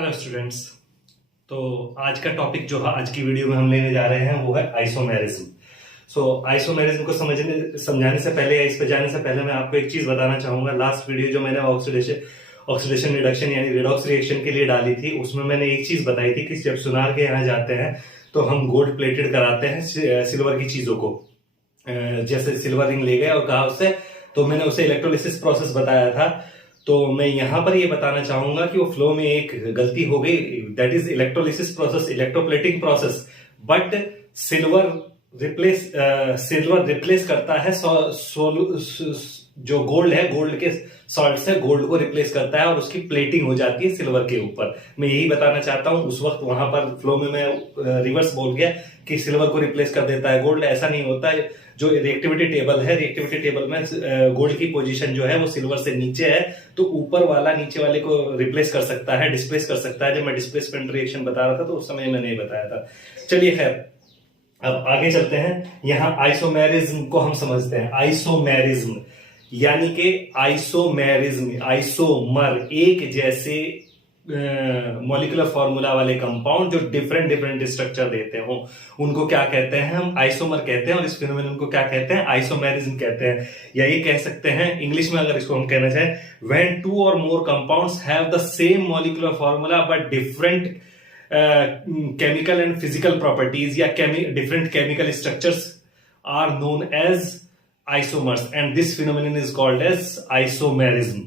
Hello students. तो आज का टॉपिक जो है आज की वीडियो में हम लेने जा रहे हैं वो है आइसोमेरिज्म। आइसोमेरिज्म को समझाने से पहले या इस पर जाने से पहले मैं आपको एक चीज बताना चाहूंगा। लास्ट वीडियो जो मैंने ऑक्सीडेशन रिडक्शन यानी रेडॉक्स रिएक्शन के लिए डाली थी उसमें मैंने एक चीज बताई थी कि जब सुनार के यहाँ जाते हैं तो हम गोल्ड प्लेटेड कराते हैं सिल्वर की चीजों को। जैसे सिल्वर रिंग ले गए और कहा उससे, तो मैंने उसे इलेक्ट्रोलिसिस प्रोसेस बताया था। तो मैं यहां पर ये बताना चाहूंगा कि वो फ्लो में एक गलती हो गई, that is electrolysis process, electroplating process. But silver replace करता है जो गोल्ड है, गोल्ड के सॉल्ट से गोल्ड को रिप्लेस करता है और उसकी प्लेटिंग हो जाती है सिल्वर के ऊपर। मैं यही बताना चाहता हूं। उस वक्त वहां पर फ्लो में मैं रिवर्स बोल गया कि सिल्वर को रिप्लेस कर देता है गोल्ड। ऐसा नहीं होता है। जो रिएक्टिविटी टेबल है, रिएक्टिविटी टेबल में गोल्ड की पोजीशन जो है वो सिल्वर से नीचे है, तो ऊपर वाला नीचे वाले को रिप्लेस कर सकता है, डिस्प्लेस कर सकता है। जब मैं डिस्प्लेसमेंट रिएक्शन बता रहा था तो उस समय मैंने ये बताया था। चलिए खैर, अब आगे चलते हैं। यहां आइसोमेरिज्म को हम समझते हैं। आइसोमेरिज्म यानी कि आइसोमर एक जैसे मॉलिक्यूलर फॉर्मूला वाले कंपाउंड जो डिफरेंट स्ट्रक्चर देते हो उनको क्या कहते हैं? हम आइसोमर कहते हैं। और इस फिनोमेनन को क्या कहते हैं? आइसोमेरिज्म कहते हैं। या ये कह सकते हैं इंग्लिश में अगर इसको हम कहना चाहें, when two or more compounds have the same molecular formula but different chemical and physical properties या different chemical structures are known as isomers and this phenomenon is called as isomerism.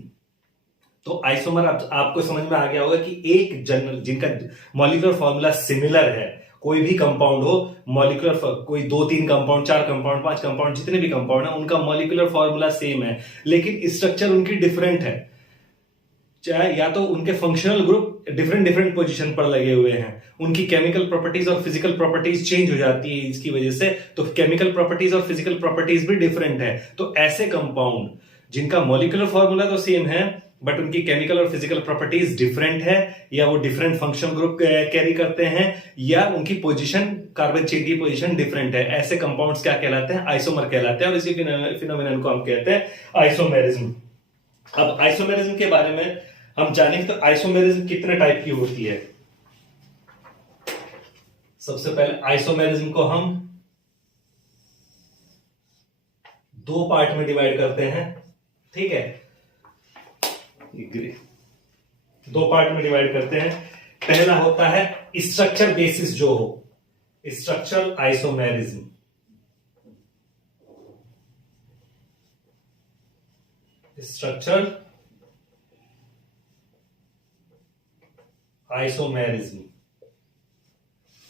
तो isomer आपको समझ में आ गया होगा कि एक general जिनका मॉलिक्यूलर फॉर्मूला सिमिलर है, कोई भी कंपाउंड हो, मॉलिक्यूलर कोई 2-3 कंपाउंड, 4 कंपाउंड, 5 कंपाउंड, जितने भी कंपाउंड है उनका मॉलिक्यूलर फॉर्मूला सेम है लेकिन स्ट्रक्चर उनकी डिफरेंट है। चाहे या तो उनके फंक्शनल ग्रुप डिफरेंट पोजीशन पर लगे हुए हैं, उनकी केमिकल प्रॉपर्टीज और फिजिकल प्रॉपर्टीज चेंज हो जाती है इसकी वजह से, तो केमिकल प्रॉपर्टीज और फिजिकल प्रॉपर्टीज भी डिफरेंट है। तो ऐसे कंपाउंड जिनका मॉलिक्यूलर फॉर्मूला तो सेम है बट उनकी केमिकल और फिजिकल प्रॉपर्टीज डिफरेंट है, या वो डिफरेंट फंक्शनल ग्रुप कैरी करते हैं, या उनकी पोजीशन, कार्बन चेन की पोजीशन डिफरेंट है, ऐसे कंपाउंड्स क्या कहलाते हैं? आइसोमर कहलाते हैं। और इसी फिनोमेनन को हम कहते हैं आइसोमेरिज्म। अब आइसोमेरिज्म के बारे में हम जानेंगे तो आइसोमेरिज्म कितने टाइप की होती है। सबसे पहले आइसोमेरिज्म को हम 2 पार्ट में डिवाइड करते हैं। ठीक है, 2 पार्ट में डिवाइड करते हैं। पहला होता है स्ट्रक्चर बेसिस जो हो, स्ट्रक्चरल आइसोमेरिज्म। Structural isomerism.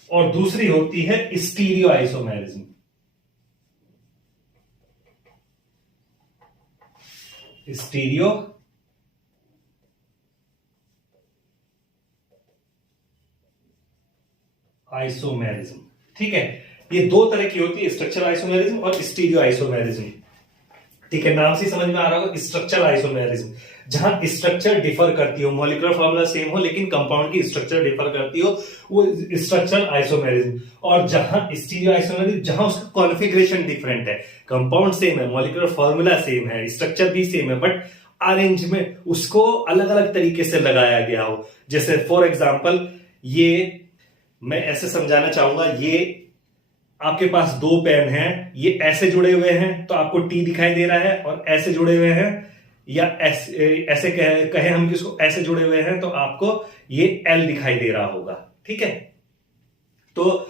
और दूसरी होती है स्टीरियो आइसोमेरिज्म। Stereo isomerism. ठीक है, ये 2 तरह की होती है, स्ट्रक्चरल आइसोमेरिज्म और स्टीरियो आइसोमेरिज्म। ठीक है, नाम से समझ में आ रहा होगा, स्ट्रक्चरल आइसोमेरिज्म जहां स्ट्रक्चर डिफर करती हो, मॉलिक्यूलर फॉर्मूला सेम हो लेकिन कंपाउंड की स्ट्रक्चर डिफर करती हो, वो स्ट्रक्चरल आइसोमेरिज्म। और जहां स्टीरियो आइसोमेरिज्म, जहां उसका कॉन्फ़िगरेशन डिफरेंट है, कंपाउंड सेम है, मॉलिक्यूलर फॉर्मूला सेम है, स्ट्रक्चर भी सेम है बट अरेंज में उसको अलग अलग तरीके से लगाया गया हो। जैसे फॉर एग्जाम्पल, ये मैं ऐसे समझाना चाहूंगा, ये आपके पास 2 पेन हैं, ये ऐसे जुड़े हुए हैं तो आपको टी दिखाई दे रहा है, और ऐसे जुड़े हुए हैं या ऐसे कहे हम कि इसको ऐसे जुड़े हुए हैं तो आपको ये एल दिखाई दे रहा होगा। ठीक है, तो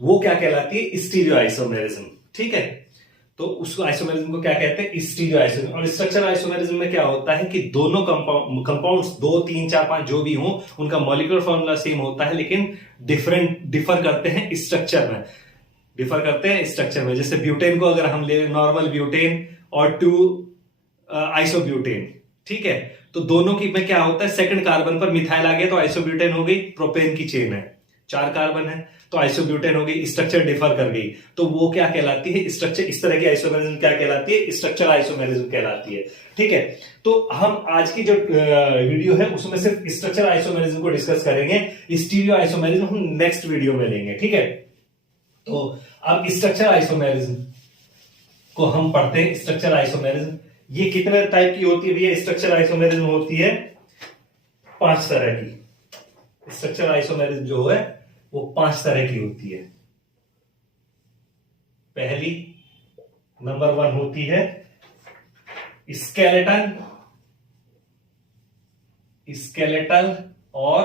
वो क्या कहलाती है? Stereo isomerism. ठीक है, तो उस आइसोमेरिज्म को क्या कहते हैं? Stereo isomerism. और स्ट्रक्चरल आइसोमेरिज्म में क्या होता है कि दोनों कंपाउंड्स 2, 3, 4, 5 जो भी हो, उनका मॉलिक्यूलर फॉर्मूला सेम होता है लेकिन डिफर करते हैं स्ट्रक्चर में, जैसे ब्यूटेन को अगर हम ले, नॉर्मल ब्यूटेन और 2 आइसोब्यूटेन। ठीक है, तो दोनों की में क्या होता है, सेकंड कार्बन पर मिथाइल आ गया तो आइसोब्यूटेन हो गई, प्रोपेन की चेन है, 4 कार्बन है तो आइसोब्यूटेन हो गई, स्ट्रक्चर डिफर कर गई, तो वो क्या कहलाती है? स्ट्रक्चर। इस तरह की आइसोमेरिज्म क्या कहलाती है? स्ट्रक्चर आइसोमेरिज्म कहलाती है। ठीक है, तो हम आज की जो वीडियो है उसमें सिर्फ स्ट्रक्चर आइसोमेरिज्म को डिस्कस करेंगे, स्टीरियो आइसोमेरिज्म हम नेक्स्ट वीडियो में लेंगे। ठीक है, तो अब स्ट्रक्चर आइसोमेरिज्म को हम पढ़ते हैं। स्ट्रक्चर आइसोमेरिज्म ये कितने टाइप की होती है भैया? स्ट्रक्चर आइसोमेरिज्म होती है 5 तरह की। स्ट्रक्चरल आइसोमेरिज्म जो है वो 5 तरह की होती है। पहली नंबर 1 होती है स्केलेटन, स्केलेटल और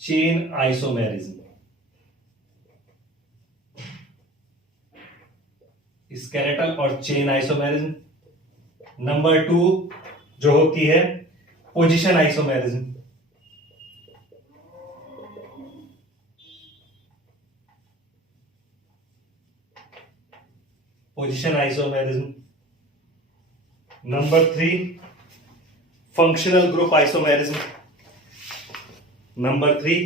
चेन आइसोमेरिज्म। स्केलेटल और चेन आइसोमेरिज्म। नंबर 2 जो होती है position isomerism. Position isomerism. Number 3 functional group isomerism. Number 3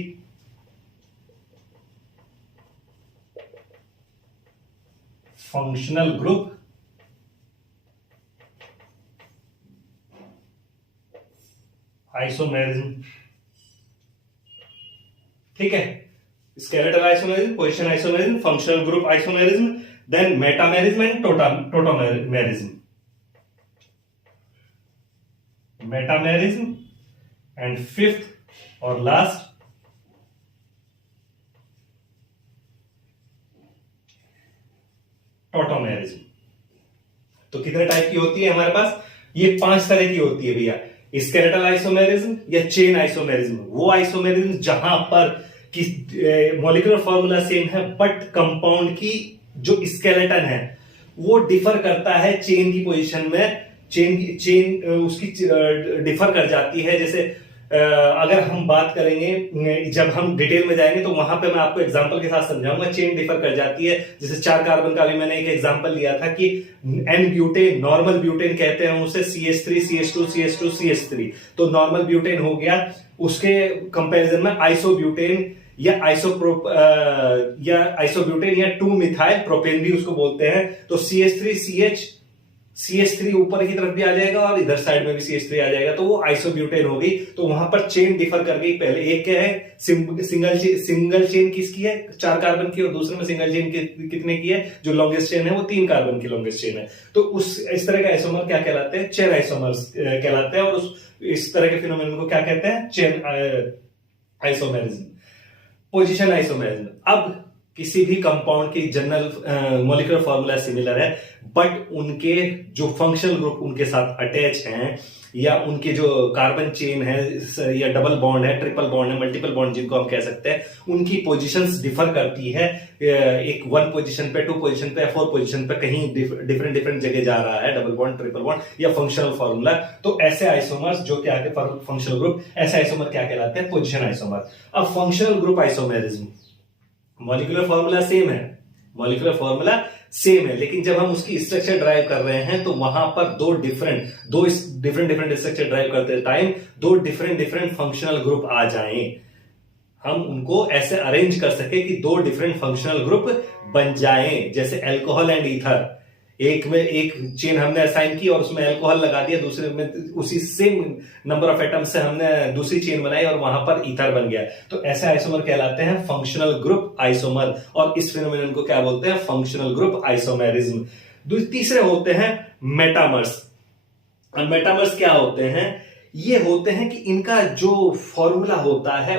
functional group isomerism. ठीक है, skeletal isomerism, position isomerism, functional group isomerism, then metamerism and tautomerism. Metamerism and fifth और last tautomerism. तो कितने type की होती है हमारे पास? ये 5 तरह की होती है भैया। स्केलेटल आइसोमेरिज्म या चेन आइसोमेरिज्म, वो आइसोमेरिज्म जहां पर कि मॉलिक्यूलर फॉर्मूला सेम है बट कंपाउंड की जो स्केलेटन है वो डिफर करता है चेन की पोजीशन में। चेन उसकी डिफर कर जाती है। जैसे अगर हम बात करेंगे, जब हम डिटेल में जाएंगे तो वहां पे मैं आपको एग्जांपल के साथ समझाऊंगा। चेन डिफर कर जाती है। जैसे 4 कार्बन का भी मैंने एक एग्जांपल लिया था कि एन ब्यूटेन, नॉर्मल ब्यूटेन कहते हैं उसे, CH3 CH2 CH2 CH3। तो नॉर्मल ब्यूटेन हो गया। उसके कंपैरिजन में आइसोब्यूटेन या आइसोब्यूटेन या 2 मिथाइल प्रोपेन भी उसको बोलते हैं। तो CH3 ऊपर की तरफ भी आ जाएगा और इधर साइड में भी CH3 आ जाएगा, तो वो आइसोब्यूटेन होगी। तो वहां पर चेन डिफर कर गई। पहले एक क्या है, सिंगल चेन किसकी है, 4 कार्बन की, और दूसरे में सिंगल चेन कितने की है, जो लॉन्गेस्ट चेन है वो 3 कार्बन की लॉन्गेस्ट चेन है। तो इस तरह के आइसोमर क्या कहलाते हैं? चेन आइसोमर्स कहलाते हैं। और इस तरह के फिनोमेनन को क्या कहते हैं? Chain isomerism. पोजीशन आइसोमेरिज्म, अब किसी भी कंपाउंड की जनरल मॉलिक्यूलर फॉर्मूला सिमिलर है बट उनके जो फंक्शनल ग्रुप उनके साथ अटैच हैं या उनके जो कार्बन चेन है या डबल बॉन्ड है, ट्रिपल बॉन्ड है, मल्टीपल बॉन्ड जिनको हम कह सकते हैं, उनकी पोजीशंस डिफर करती है। एक 1 पोजीशन पे, 2 पोजीशन पे, 4 पोजीशन पे कहीं डिफरेंट जगह जा रहा है, डबल बॉन्ड, ट्रिपल बॉन्ड या फंक्शनल फॉर्मूला। तो ऐसे आइसोमर्स जो क्या है, फंक्शनल ग्रुप, ऐसे आइसोमर क्या कहलाते हैं? Position isomer. अब functional group isomerism, molecular formula same है, मॉलिक्यूलर फॉर्मूला सेम है, लेकिन जब हम उसकी स्ट्रक्चर ड्राइव कर रहे हैं तो वहां पर दो डिफरेंट स्ट्रक्चर ड्राइव करते टाइम दो डिफरेंट फंक्शनल ग्रुप आ जाएं, हम उनको ऐसे अरेंज कर सके कि 2 डिफरेंट फंक्शनल ग्रुप बन जाएं। जैसे अल्कोहल एंड ईथर, एक में एक चेन हमने असाइन की और उसमें अल्कोहल लगा दिया, दूसरे में उसी सेम नंबर ऑफ एटम से हमने दूसरी चेन बनाई और वहां पर ईथर बन गया। तो ऐसे आइसोमर कहलाते हैं फंक्शनल ग्रुप आइसोमर, और इस फिनोमेनन को क्या बोलते हैं? Functional group isomerism. तीसरे होते हैं मेटामर्स। और मेटामर्स क्या होते हैं? ये होते हैं कि इनका जो फॉर्मूला होता है,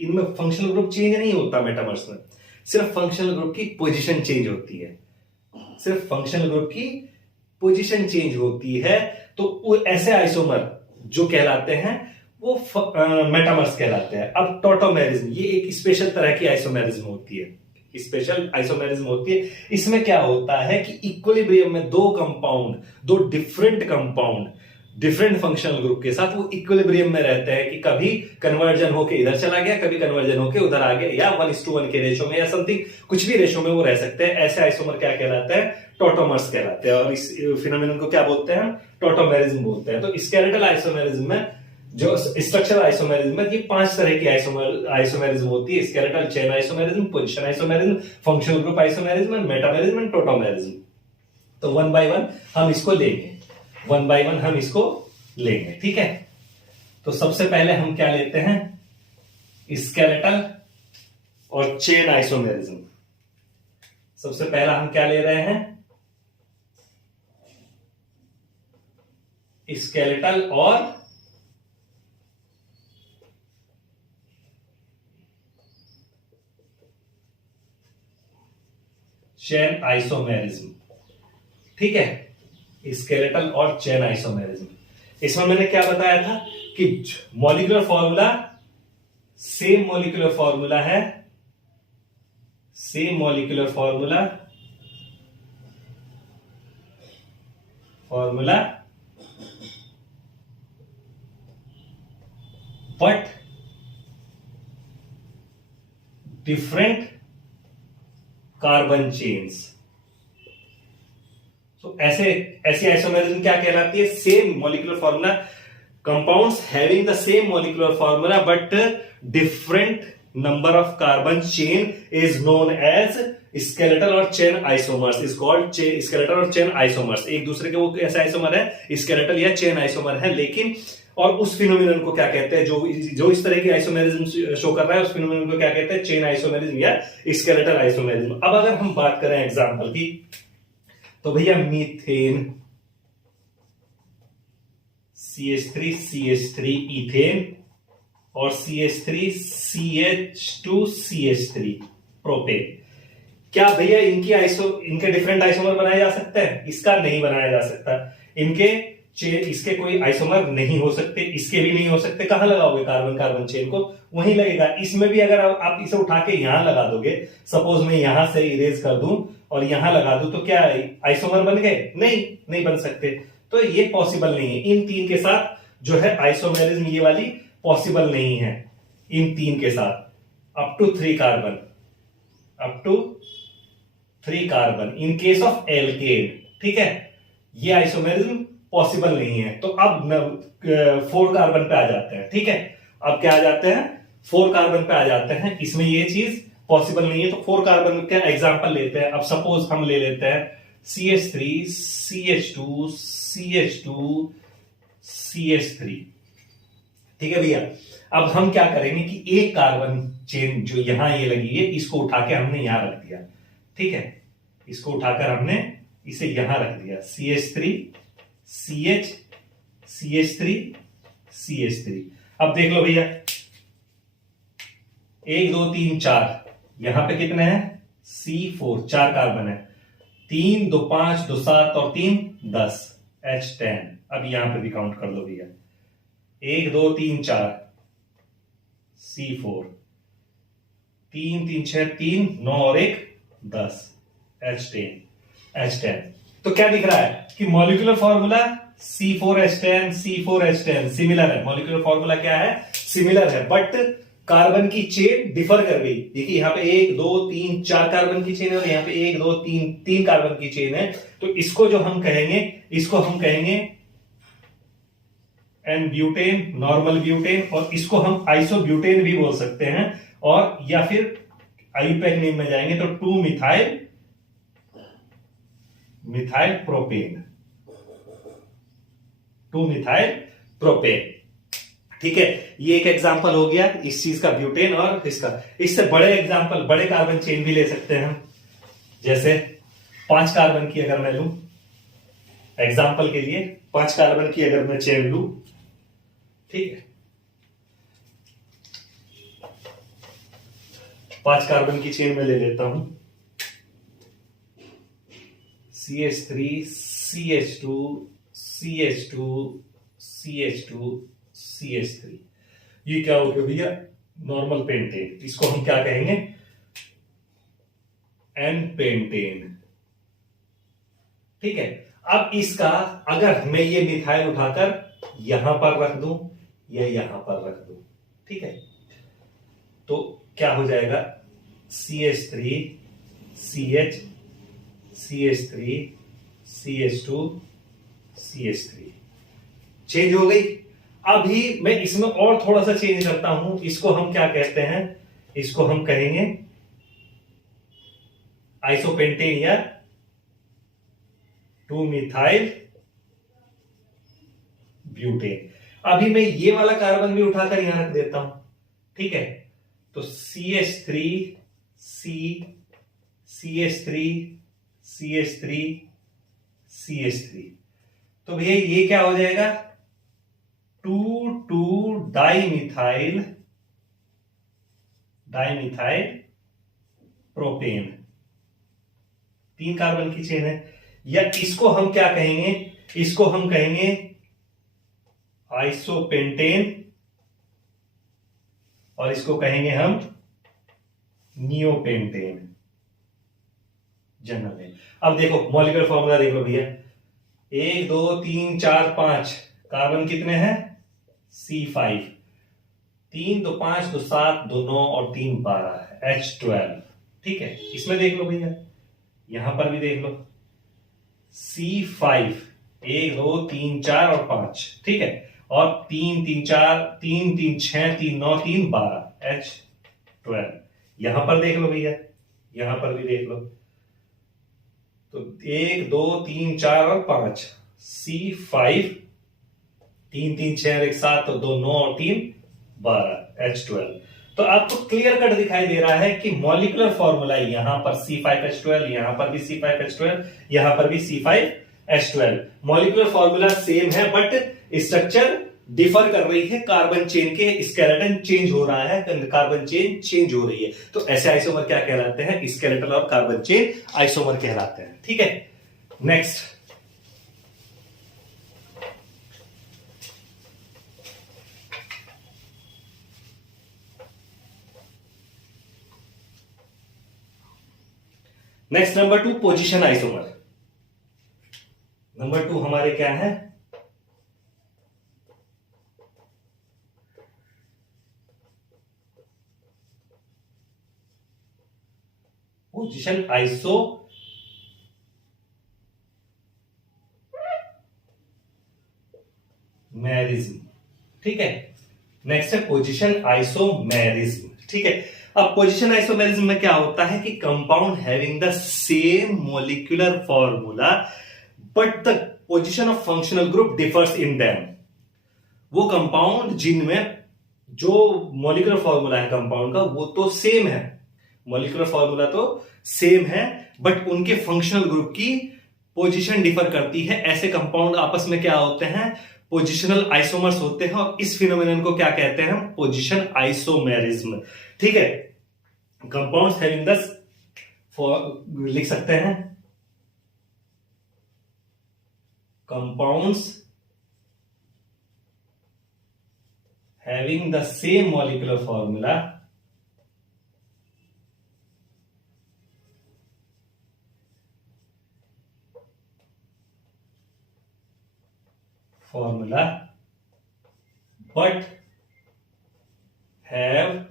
इनमें फंक्शनल ग्रुप चेंज नहीं होता। मेटामर्स में सिर्फ फंक्शनल ग्रुप की पोजीशन चेंज होती है, सिर्फ फंक्शनल ग्रुप की पोजीशन चेंज होती है। तो ऐसे आइसोमर जो कहलाते हैं वो मेटामर्स कहलाते हैं। अब टोटोमेरिज्म, ये एक स्पेशल तरह की आइसोमेरिज्म होती है, स्पेशल आइसोमेरिज्म होती है। इसमें क्या होता है कि इक्विलिब्रियम में दो different compound different functional group के साथ वो इक्विलिब्रियम में रहते हैं कि कभी कन्वर्जन होके इधर चला गया, कभी कन्वर्जन होके उधर आ गया, या 1:1 के रेशो में या समथिंग कुछ भी रेशो में वो रह सकते हैं। ऐसे आइसोमर क्या कहलाते हैं? टोटोमर्स कहलाते हैं। और इस फिनोमेनन को क्या बोलते हैं? टोटोमेरिज्म बोलते हैं। तो स्केलेटल आइसोमेरिज्म में, जो स्ट्रक्चरल आइसोमेरिज्म में, ये 5 तरह की आइसोमेरिज्म होती है: skeletal, chain isomerism, position isomerism, functional group isomerism, metamerism and tautomerism. तो 1 बाय 1 हम इसको लेंगे, 1 बाय 1 हम इसको लेंगे, ठीक है। तो सबसे पहले हम क्या लेते हैं? स्केलेटल और चेन आइसोमेरिज्म। सबसे पहला हम क्या ले रहे हैं? स्केलेटल और चेन आइसोमेरिज्म। ठीक है, स्केलेटल और चेन आइसोमेरिज्म। इसमें मैंने क्या बताया था कि molecular formula same molecular formula है, same molecular formula but different carbon chains. तो ऐसी आइसोमेरिज्म क्या कहलाती है? Same molecular formula, compounds having the same molecular formula but different number of carbon chain is known as skeletal और chain isomers, is called skeletal और chain isomers. एक दूसरे के वो ऐसे आइसोमर है, स्केलेटल या चेन आइसोमर है, लेकिन और उस फिनोमिनन को क्या कहते हैं? जो इस तरह की आइसोमेरिज्म शो कर रहा है, उस फिनोमिनन को क्या कहते हैं? चेन आइसोमेरिज्म या स्केलेटल आइसोमेरिज्म। अब अगर हम बात करें एग्जांपल की, तो भैया मीथेन CH3 CH3 इथेन और CH3 CH2 CH3 प्रोपेन। क्या भैया इनके डिफरेंट आइसोमर बनाए जा सकते हैं? इसका नहीं बनाया जा सकता। इसके कोई आइसोमर नहीं हो सकते, इसके भी नहीं हो सकते। कहां लगाओगे कार्बन कार्बन चेन को? वहीं लगेगा। इसमें भी अगर आप इसे उठा के यहां लगा दोगे, सपोज मैं यहां से इरेज कर दूं और यहां लगा दूं, तो क्या आइसोमर बन गए? नहीं बन सकते। तो ये पॉसिबल नहीं है। इन तीन के साथ जो है आइसोमेरिज्म ये वाली पॉसिबल नहीं है। इन तीन के साथ up to 3 carbon, up to 3 carbon in case of alkane. ठीक है, ये आइसोमेरिज्म पॉसिबल नहीं है। तो अब 4 कार्बन पे आ जाते हैं। ठीक है, अब क्या आ जाते हैं? 4 कार्बन पे आ जाते हैं। इसमें ये चीज पॉसिबल नहीं है, तो 4 कार्बन का एग्जांपल लेते हैं। अब सपोज हम ले लेते हैं CH3 CH2 CH2 CH3। ठीक है भैया, अब हम क्या करेंगे कि एक कार्बन चेन जो यहां ये लगी है, इसको उठा के हमने यहां रख दिया। ठीक है, इसको उठाकर हमने इसे यहां रख दिया। CH3 CH CH3 CH3। अब देख लो भैया, 1 2 3 4, यहां पे कितने हैं? C4, 4 कार्बन है। 3 2 5 2 7 और 3 10, H10। अब यहां पे भी काउंट कर लो भैया, 1 2 3 4 C4, 3 3 6 3 9 और 1 10, H10। तो क्या दिख रहा है कि molecular formula C4H10 C4H10 similar है। मॉलिक्यूलर फॉर्मूला क्या है? सिमिलर है, बट कार्बन की चेन डिफर कर गई। देखिए यहाँ पे 1 2 3 4 कार्बन की चेन है और यहाँ पे 1 2 3 3 कार्बन की चेन है। तो इसको जो हम कहेंगे, इसको हम कहेंगे एन ब्यूटेन, नॉर्मल ब्यूटेन, और इसको हम आइसोब्यूटेन भी बोल सकते हैं। और या फिर आईयूपैक नेम में जाएंगे तो 2 मिथाइल प्रोपेन, 2 मिथाइल प्रोपेन। ठीक है, ये एक एग्जांपल हो गया इस चीज का, ब्यूटेन और इसका। इससे बड़े एग्जांपल, बड़े कार्बन चेन भी ले सकते हैं हम। जैसे 5 कार्बन की अगर मैं लूं, एग्जांपल के लिए 5 कार्बन की अगर मैं चेन लूं, ठीक है, 5 कार्बन की चेन में ले लेता हूं। CH3 CH2 CH2 CH2 CH3। ये क्या हो गया भैया? Normal pentane. इसको हम क्या कहेंगे? N pentane. ठीक है, अब इसका अगर मैं ये मिथाइल उठाकर यहां पर रख दूं या यहां पर रख दूं, ठीक है, तो क्या हो जाएगा? CH3 CH CH3 CH2 CH3 change हो गई। अभी मैं इसमें और थोड़ा सा चेंज करता हूं। इसको हम क्या कहते हैं? इसको हम कहेंगे आइसोपेंटेन या 2 मिथाइल ब्यूटेन। अभी मैं ये वाला कार्बन भी उठाकर यहां रख देता हूं। ठीक है, तो CH3 C CH3 CH3 CH3। तो भैया ये क्या हो जाएगा? 2 डाइमिथाइल प्रोपेन। 3 कार्बन की चेन है। या इसको हम क्या कहेंगे, इसको हम कहेंगे आइसोपेंटेन और इसको कहेंगे हम नियोपेंटेन जनरल में। अब देखो मॉलिक्यूलर फॉर्मूला देख लो भैया, 1 2 3 4 5 कार्बन कितने हैं C5, 3 2 5 2 7 2 9 और 3 12 H12। ठीक है, इसमें देख लो भैया, यहां पर भी देख लो C5 1 2 3 4 और 5, ठीक है, और 3 3 4 3 3 6 3 9 3 12 H12। यहां पर देख लो भैया, यहां पर भी देख लो, तो 1 2 3 4 और 5 C5 3 3 6 और 1 7 तो 2 9 और 3 12 H12। तो आपको क्लियर कट दिखाई दे रहा है कि मॉलिक्यूलर फॉर्मूला यहां पर C5H12, यहां पर भी C5H12, यहां पर भी C5H12। मॉलिक्यूलर फॉर्मूला सेम है बट स्ट्रक्चर डिफर कर रही है, कार्बन चेन के स्केलेटन चेंज हो रहा है, कार्बन चेन चेंज हो रही है। तो ऐसे आइसोमर क्या कहलाते हैं, स्केलेटल और कार्बन चेन आइसोमर कहलाते हैं। ठीक है, next number 2 position isomer. Number 2 हमारे क्या है, पोजीशन आइसोमेरिज्म। ठीक है, नेक्स्ट है पोजीशन आइसोमेरिज्म। ठीक है, अब पोजीशन आइसोमेरिज्म में क्या होता है कि compound having the same molecular formula but the position of functional group differs in them. वो कंपाउंड जिनमें जो मॉलिक्यूलर फॉर्मूला है कंपाउंड का वो तो सेम है, मॉलिक्यूलर फॉर्मूला तो सेम है बट उनके फंक्शनल ग्रुप की पोजीशन डिफर करती है। ऐसे कंपाउंड आपस में क्या होते हैं, पोजिशनल आइसोमर्स होते हैं और इस फिनोमेनन को क्या कहते हैं, पोजीशन आइसोमेरिज्म। ठीक है, कंपाउंड्स हैविंग दस लिख सकते हैं, compounds having the same molecular formula but have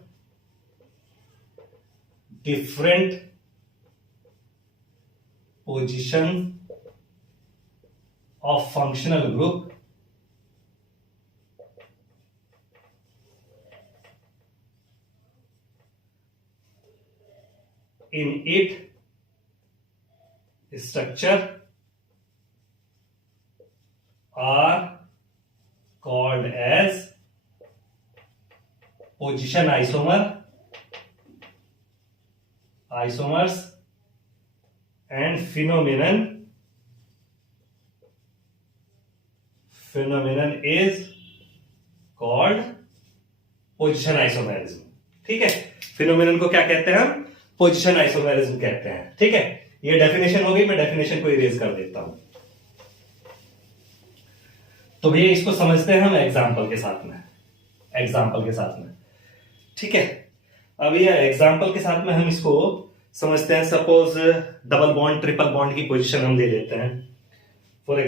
different position of functional group in its structure are called as position isomers and phenomenon is called position isomerism। ठीक है, phenomenon को क्या कहते हैं हम, पोजीशन आइसोमेरिज्म कहते हैं। ठीक है, ये डेफिनेशन हो गई, मैं डेफिनेशन को इरेज कर देता हूं। तो भैया इसको समझते हैं हम एग्जाम्पल के साथ में, ठीक है। अब ये एग्जाम्पल के साथ में हम इसको समझते हैं। Suppose double bond triple bond की पोजीशन हम ले लेते हैं। फॉर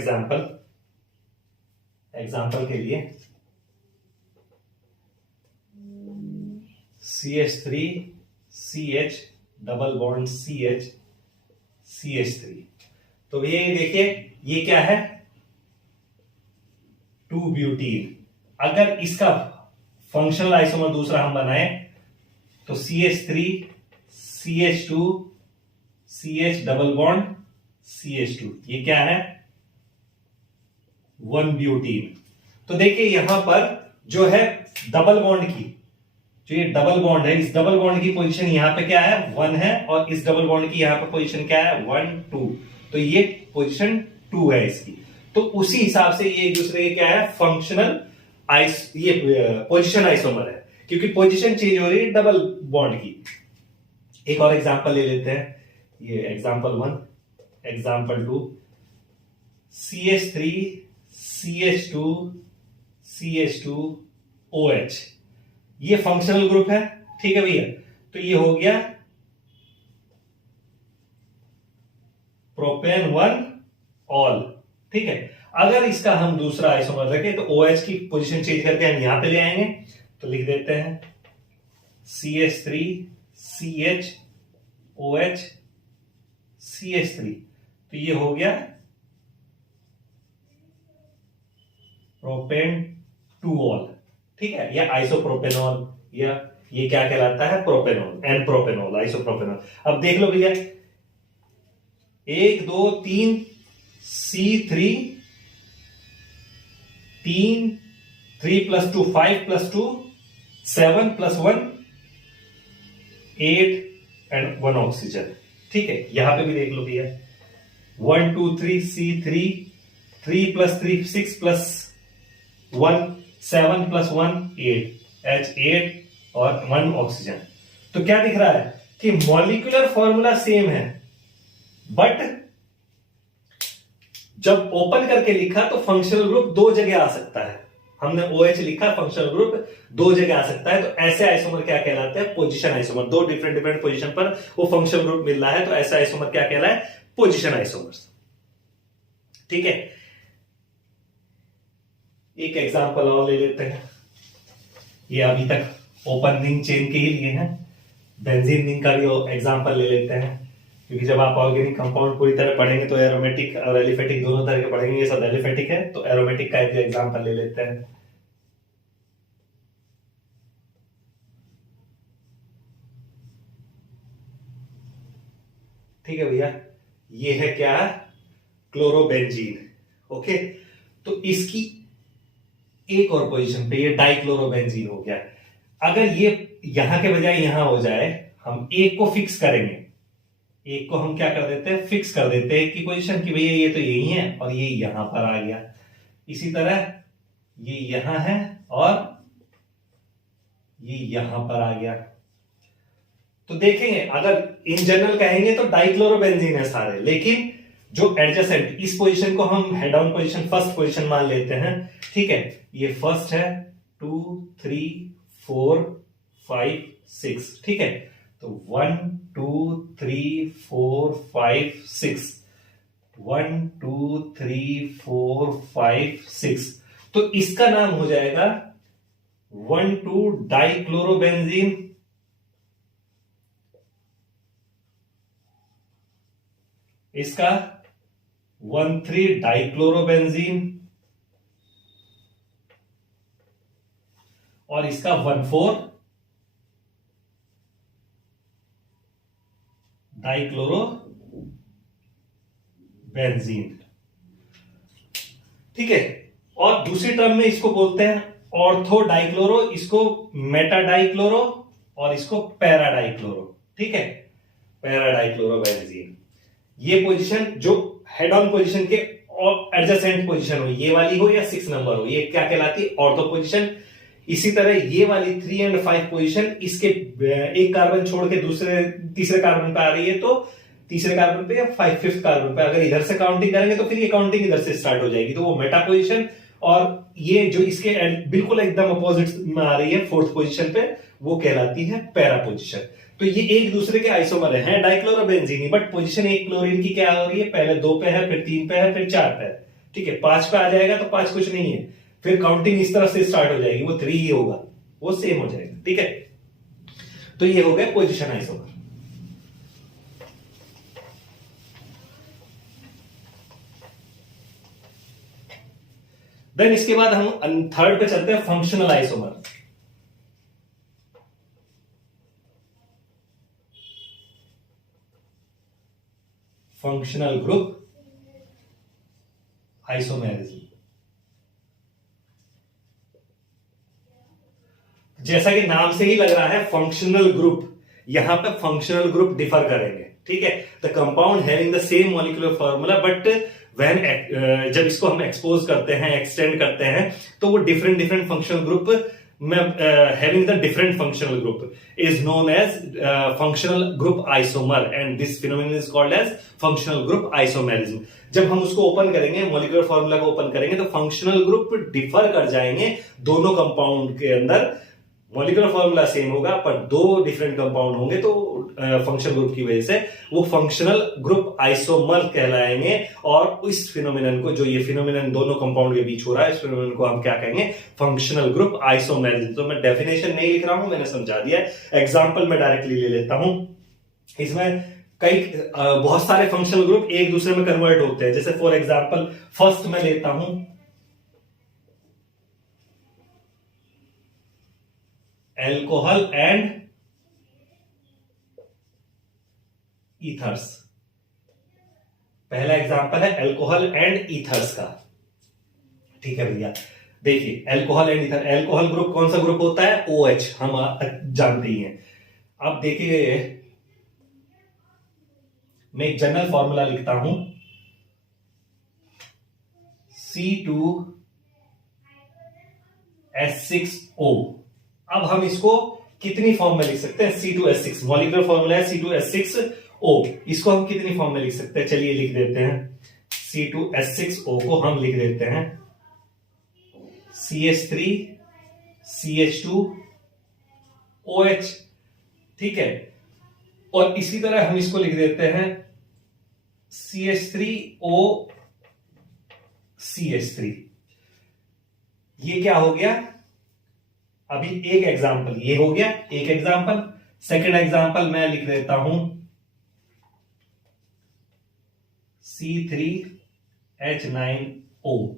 एग्जाम्पल के लिए CH3CH डबल बॉन्ड CH3। तो भैया ये देखिए, ये क्या है, 2-ब्यूटीन। अगर इसका फंक्शनल आइसोमर दूसरा हम बनाए तो CH3 CH2 CH double bond CH2, ये क्या है, 1-ब्यूटीन। तो देखिए यहां पर जो है डबल बॉन्ड की, जो ये डबल बॉन्ड है, इस डबल बॉन्ड की पोजीशन यहां पे क्या है, 1 है, और इस डबल बॉन्ड की यहां पे पोजीशन क्या है, 1 2। तो ये पोजीशन 2 है इसकी। तो उसी हिसाब से ये एक दूसरे के क्या है, फंक्शनल ये पोजीशन आइसोमर है, क्योंकि पोजीशन चेंज हो रही है डबल बॉन्ड की। एक और एग्जांपल ले लेते हैं, ये example 1। Example 2, CH3 CH2 CH2OH, ये फंक्शनल ग्रुप है। ठीक है भैया, तो ये हो गया प्रोपेन 1 ऑल। ठीक है, अगर इसका हम दूसरा आइसोमर रखें तो OH की पोजीशन चेंज करके हम यहां पे ले आएंगे, तो लिख देते हैं CH3 CHOH CH3, तो ये हो गया प्रोपेन 2 ऑल। ठीक है, या आइसोप्रोपेनॉल, या ये क्या कहलाता है, प्रोपेनॉल, एन प्रोपेनॉल, आइसोप्रोपेनॉल। अब देख लो भैया, 1 2 3 C3 3 3 + 2 5 + 2 7 + 1 8 एंड 1 ऑक्सीजन। ठीक है, यहां पे भी देख लो भैया, 1 2 3 C3 3 + 3 6 + 1 7 + 1 8 H8 और 1 ऑक्सीजन। तो क्या दिख रहा है कि मॉलिक्यूलर फॉर्मूला सेम है, बट जब ओपन करके लिखा तो फंक्शनल ग्रुप दो जगह आ सकता है। हमने OH लिखा, फंक्शनल ग्रुप दो जगह आ सकता है, तो ऐसे आइसोमर क्या कहलाते हैं, पोजीशन आइसोमर। दो डिफरेंट डिफरेंट पोजीशन पर वो फंक्शनल ग्रुप मिल रहा है, तो ऐसा आइसोमर क्या कहलाए, पोजीशन आइसोमर्स। ठीक है, एक एग्जांपल और ले लेते हैं। ये अभी तक ओपन रिंग चेन के ही लिए हैं, बेंजीन रिंग का भी एग्जांपल ले लेते हैं, क्योंकि जब आप ऑर्गेनिक कंपाउंड पूरी तरह पढ़ेंगे तो एरोमेटिक और एलिफेटिक दोनों तरह के पढ़ेंगे। ये सब एलिफेटिक है, तो एरोमेटिक का एक एग्जांपल ले लेते हैं। ठीक है भैया, ये है क्या, क्लोरोबेंजीन। ओके, तो इसकी एक और पोजीशन पे ये डाइक्लोरोबेंजीन हो गया। अगर ये यहां के बजाय यहां हो जाए, हम एक को फिक्स करेंगे, एक को हम क्या कर देते हैं, फिक्स कर देते हैं कि पोजीशन की भैया ये तो यही है और ये यहां पर आ गया। इसी तरह ये यहां है और ये यहां पर आ गया। तो देखेंगे, अगर इन जनरल कहेंगे तो डाइक्लोरोबेंजीन है सारे, लेकिन जो एडजेसेंट, इस पोजीशन को हम head down position, first position मान लेते हैं। ठीक है, ये फर्स्ट है, 2 3 4 5 6। ठीक है, तो 1 2 3 4 5 6, 1 2 3 4 5 6, तो इसका नाम हो जाएगा 1,2 डाइक्लोरोबेंजीन। इसका 1,3 डाइक्लोरोबेंजीन, और इसका 1,4 डाइक्लोरोबेंजीन। ठीक है, और दूसरी टर्म में इसको बोलते हैं ऑर्थो डाइक्लोरो, इसको मेटा डाइक्लोरो, और इसको पैरा डाइक्लोरो। ठीक है, पैरा डाइक्लोरोबेंजीन। ये पोजीशन जो हेड ऑन पोजीशन के और एडजेसेंट पोजीशन हो, ये वाली हो या 6 नंबर हो, ये क्या कहलाती है, ऑर्थो पोजीशन। इसी तरह ये वाली 3 और 5 पोजीशन, इसके एक कार्बन छोड़ के तीसरे कार्बन पे आ रही है, तो तीसरे कार्बन पे या 5th कार्बन पे अगर इधर से काउंटिंग करेंगे तो फिर ये काउंटिंग इधर से स्टार्ट हो जाएगी, तो वो मेटा पोजीशन। और ये जो इसके बिल्कुल एकदम अपोजिट में आ रही है 4th पोजीशन पे, वो कहलाती है पैरा पोजीशन। तो ये एक दूसरे के आइसोमर है डाइक्लोरोबेंजीन, बट पोजीशन एक क्लोरीन की क्या हो रही है, पहले 2 पे है, फिर 3 पे है, फिर 4 पे है। ठीक है, 5 पे आ जाएगा तो 5 कुछ नहीं है, फिर काउंटिंग इस तरफ से स्टार्ट हो जाएगी, वो 3 ही होगा, वो सेम हो जाएगा। ठीक है, तो ये हो गया पोजीशन आइसोमर। देन इसके बाद हम थर्ड पे चलते हैं, functional isomer. Functional group isomerism. जैसा कि नाम से ही लग रहा है फंक्शनल ग्रुप, यहां पे फंक्शनल ग्रुप डिफर करेंगे। ठीक है, the compound having the same molecular formula, but when जब इसको हम एक्सपोज करते हैं, एक्सटेंड करते हैं, तो वो different different functional group having the different functional group is known as functional group isomer, and this phenomenon is called as functional group isomerism. जब हम उसको ओपन करेंगे, मॉलिक्यूलर फॉर्मूला को ओपन करेंगे, तो फंक्शनल ग्रुप डिफर कर जाएंगे दोनों कंपाउंड के अंदर। मॉलिक्यूलर फॉर्मूला सेम होगा पर दो डिफरेंट कंपाउंड होंगे, तो फंक्शनल ग्रुप की वजह से वो फंक्शनल ग्रुप आइसोमर कहलाएंगे। और इस फिनोमिनन को, जो ये फिनोमिनन दोनों कंपाउंड के बीच हो रहा है, इस फिनोमिनन को हम क्या कहेंगे? Functional group isomerism. तो मैं डेफिनेशन नहीं लिख रहा हूं, मैंने समझा दिया है। एग्जांपल में डायरेक्टली ले लेता हूं। इसमें कई बहुत सारे फंक्शनल ग्रुप एक दूसरे में कन्वर्ट होते हैं। जैसे फॉर एग्जांपल फर्स्ट में लेता हूं एल्कोहल एंड ईथर्स। पहला एग्जांपल है एल्कोहल एंड ईथर्स का। ठीक है भैया, देखिए alcohol and ether. Alcohol group कौन सा ग्रुप होता है? OH, हम जानते ही हैं। अब देखिए, मैं एक जनरल फॉर्मूला लिखता हूं, C2H6O। अब हम इसको कितनी फॉर्म में लिख सकते हैं? C2H6 मॉलिक्यूलर फॉर्मूला है, C2H6O। इसको हम कितनी फॉर्म में लिख सकते हैं? चलिए लिख देते हैं। C2H6O को हम लिख देते हैं CH3CH2OH। ठीक है, और इसी तरह हम इसको लिख देते हैं CH3OCH3। ये क्या हो गया? अभी एक एग्जांपल ये हो गया, एक एग्जांपल। सेकंड एग्जांपल मैं लिख देता हूं C3H9O।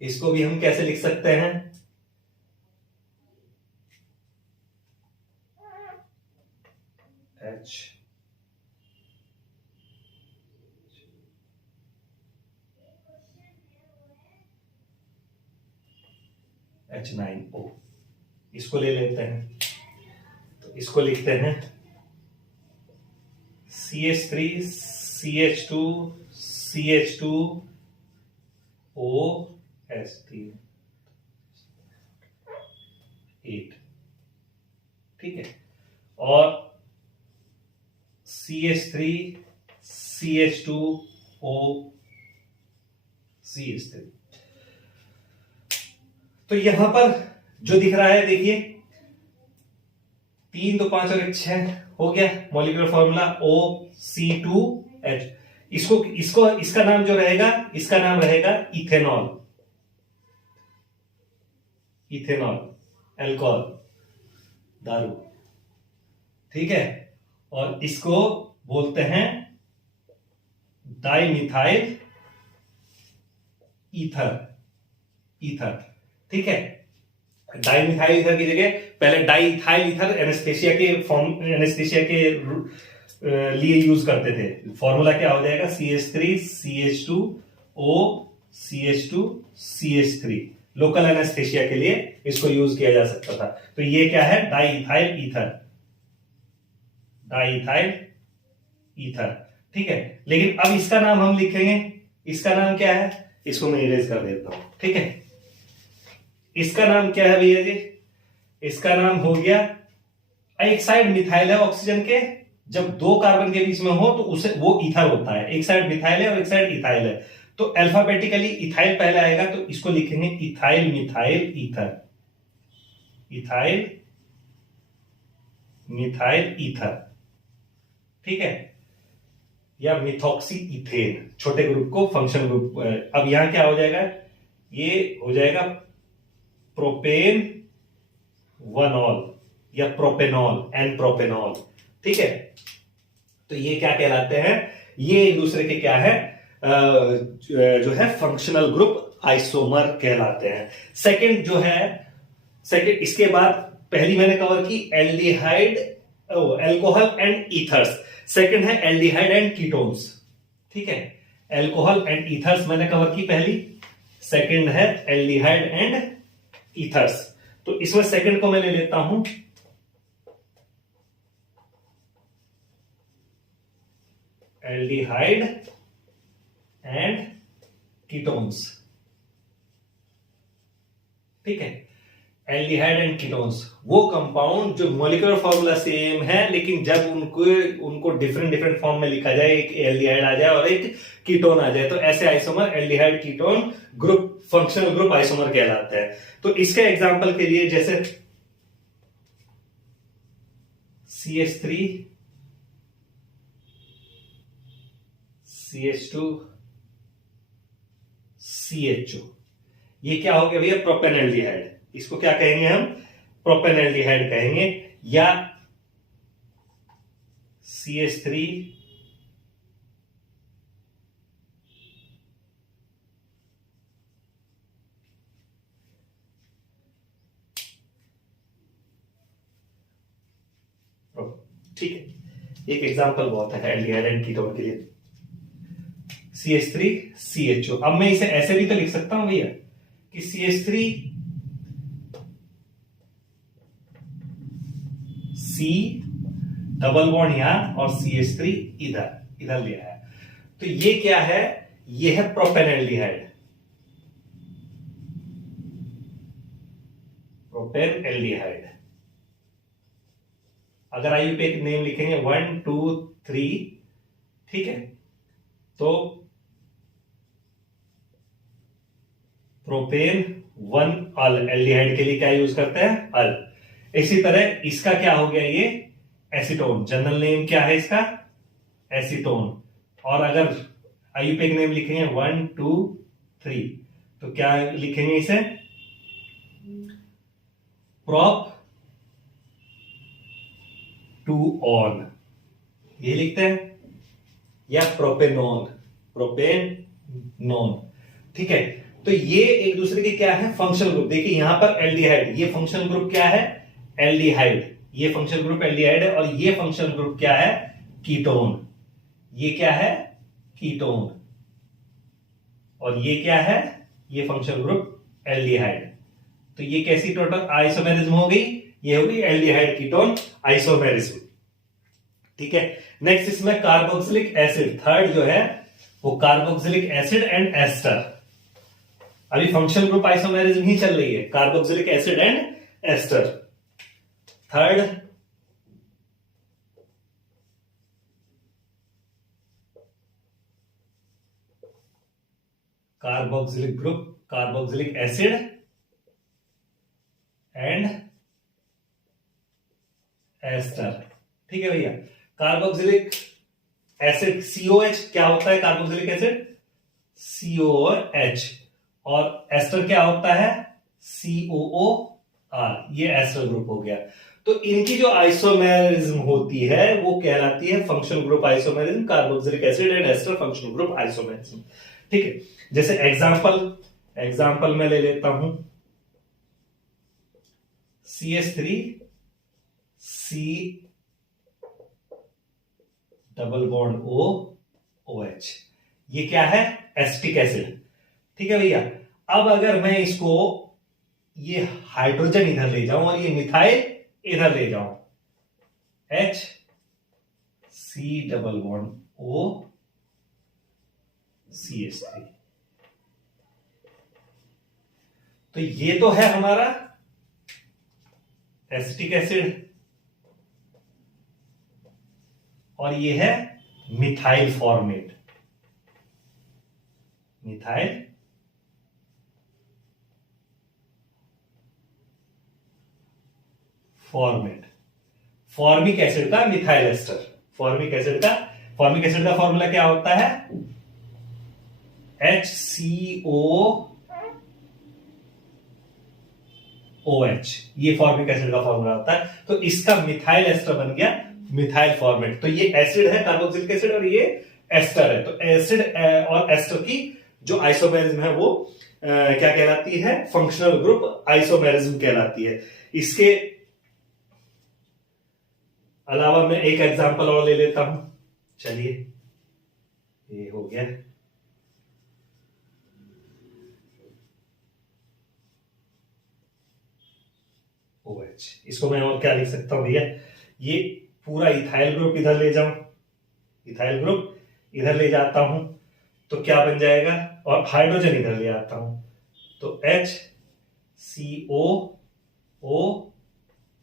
इसको भी हम कैसे लिख सकते हैं? H9O। इसको ले लेते हैं, तो इसको लिखते हैं CH3CH2CH2OH3 8। ठीक है, और CH3CH2OCH3। तो यहां पर जो दिख रहा है, देखिए 3 2 5 और 1 6 हो गया मॉलिक्यूलर फॉर्मूला OC2H। इसको इसका नाम जो रहेगा, इसका नाम रहेगा इथेनॉल। इथेनॉल अल्कोहल, दारू। ठीक है, और इसको बोलते हैं डाइमिथाइल ईथर। ईथर, ठीक है। डाइमिथाइल ईथर की जगह पहले डाइथाइल ईथर एनेस्थेसिया के लिए यूज करते थे। फॉर्मूला क्या हो जाएगा? CH3CH2OCH2CH3। लोकल एनेस्थेसिया के लिए इसको यूज किया जा सकता था। तो ये क्या है? Diethyl ether. डाइथाइल ईथर, ठीक है। लेकिन अब इसका नाम हम लिखेंगे, इसका नाम क्या है? इसको मैं इरेज कर देता हूं। ठीक है, इसका नाम क्या है भैया जी? इसका नाम हो गया, एक साइड मिथाइल है ऑक्सीजन के, जब दो कार्बन के बीच में हो तो उसे वो ईथर होता है। एक साइड मिथाइल है और एक साइड इथाइल है, तो अल्फाबेटिकली इथाइल पहले आएगा, तो इसको लिखेंगे ethyl methyl ether. Ethyl methyl ether, ठीक है, या मिथॉक्सी इथेन, छोटे ग्रुप को फंक्शन ग्रुप। अब यहां क्या हो जाएगा? ये हो जाएगा प्रोपेन वनॉल या प्रोपेनॉल, एन प्रोपेनॉल। ठीक है, तो ये क्या कहलाते हैं? ये एक दूसरे के क्या है, जो है फंक्शनल ग्रुप आइसोमर कहलाते हैं। सेकंड जो है, सेकंड इसके बाद पहली मैंने कवर की aldehyde, alcohol and ethers. Second है एल्डिहाइड एंड कीटोन्स। ठीक है, एल्कोहल एंड ईथर्स मैंने कवर की पहली। सेकंड है एल्डिहाइड एंड ईथर्स। तो इसमें सेकंड को मैं ले लेता हूं एल्डिहाइड एंड कीटोन्स। ठीक है, एल्डिहाइड एंड कीटोन्स वो कंपाउंड जो मॉलिक्यूलर फॉर्मूला सेम है, लेकिन जब उनको उनको डिफरेंट डिफरेंट फॉर्म में लिखा जाए, एक एल्डिहाइड आ जाए और एक कीटोन आ जाए, तो ऐसे isomer aldehyde ketone group, functional group isomer कहलाते हैं। तो इसके एग्जांपल के लिए जैसे CH3 CH2 CH2, ये क्या हो गया भैया? प्रोपेनएल्डिहाइड। इसको क्या कहेंगे हम? प्रोपेनएल्डिहाइड कहेंगे। या CH3 ठीक है, एक एग्जांपल बहुत है एल्डिहाइड एंड कीटोन के लिए, CH3 CHO। अब मैं इसे ऐसे भी तो लिख सकता हूं भैया कि CH3 C डबल बॉन्ड यहां और CH3 इधर इधर लिया है। तो ये क्या है? ये है प्रोपेनएल्डिहाइड, प्रोपेनएल्डिहाइड। अगर आईयूपीएक नेम लिखेंगे 1 2 3, ठीक है, तो प्रोपेन 1 अल, एल्डिहाइड के लिए क्या यूज करते हैं? अल। इसी तरह इसका क्या हो गया? ये एसीटोन, जनरल नेम क्या है इसका? एसीटोन। और अगर आईयूपीएक नेम लिखेंगे 1 2 3, तो क्या लिखेंगे इसे? प्रोप 2 ऑन, ये लिखते हैं, या प्रोपेनॉन, प्रोपेनॉन। ठीक है, तो ये एक दूसरे के क्या है? Functional group. देखिए यहां पर एल्डिहाइड, ये फंक्शनल ग्रुप क्या है? एल्डिहाइड। ये फंक्शनल ग्रुप एल्डिहाइड है, और ये फंक्शनल ग्रुप क्या है? कीटोन। ये क्या है? कीटोन। और ये क्या है? ये फंक्शनल ग्रुप एल्डिहाइड। तो ये कैसी टोटल आइसोमेरिज्म हो गई? ये होगी एल्डिहाइड कीटोन आइसोमेरिज्म। ठीक है, नेक्स्ट इसमें कार्बोक्सिलिक एसिड, थर्ड जो है वो कार्बोक्सिलिक एसिड एंड एस्टर। अभी फंक्शनल ग्रुप आइसोमेरिज्म ही चल रही है, carboxylic acid and ester. Third carboxylic group, carboxylic acid and ester. ठीक है भैया, कार्बोक्सिलिक एसिड COH क्या होता है? कार्बोक्सिलिक एसिड COH, और एस्टर क्या होता है? COOR। ये एस्टर ग्रुप हो गया। तो इनकी जो आइसोमेरिज्म होती है वो कहलाती है functional group isomerism, carboxylic acid and ester functional group isomerism. ठीक है, जैसे एग्जांपल में ले लेता हूं CH3 C double bond OH, ये क्या है? Acetic acid. ठीक है भैया, अब अगर मैं इसको, ये हाइड्रोजन इधर ले जाऊं और ये मिथाइल इधर ले जाऊं, HC डबल बॉन्ड OCH3, तो ये तो है हमारा एसिटिक एसिड, और ये है methyl formate, methyl formate, formic acid का मिथाइल एस्टर। फॉर्मिक एसिड का फॉर्मूला क्या होता है? HCOOH, ये फॉर्मिक एसिड का फॉर्मूला होता है। तो इसका मिथाइल एस्टर बन गया मिथाइल फॉर्मेट। तो ये एसिड है कार्बोक्सिलिक एसिड, और ये एस्टर है। तो एसिड और एस्टर की जो आइसोमेरिज्म है वो क्या कहलाती है? फंक्शनल ग्रुप आइसोमेरिज्म कहलाती है। इसके अलावा मैं एक एग्जांपल और ले लेता हूं, चलिए, ये हो गया। OH, इसको मैं और क्या लिख सकता हूं भैया? ये पूरा इथाइल ग्रुप इधर ले जाऊं, इथाइल ग्रुप इधर ले जाता हूं, तो क्या बन जाएगा? और हाइड्रोजन इधर ले आता हूं, तो HCO O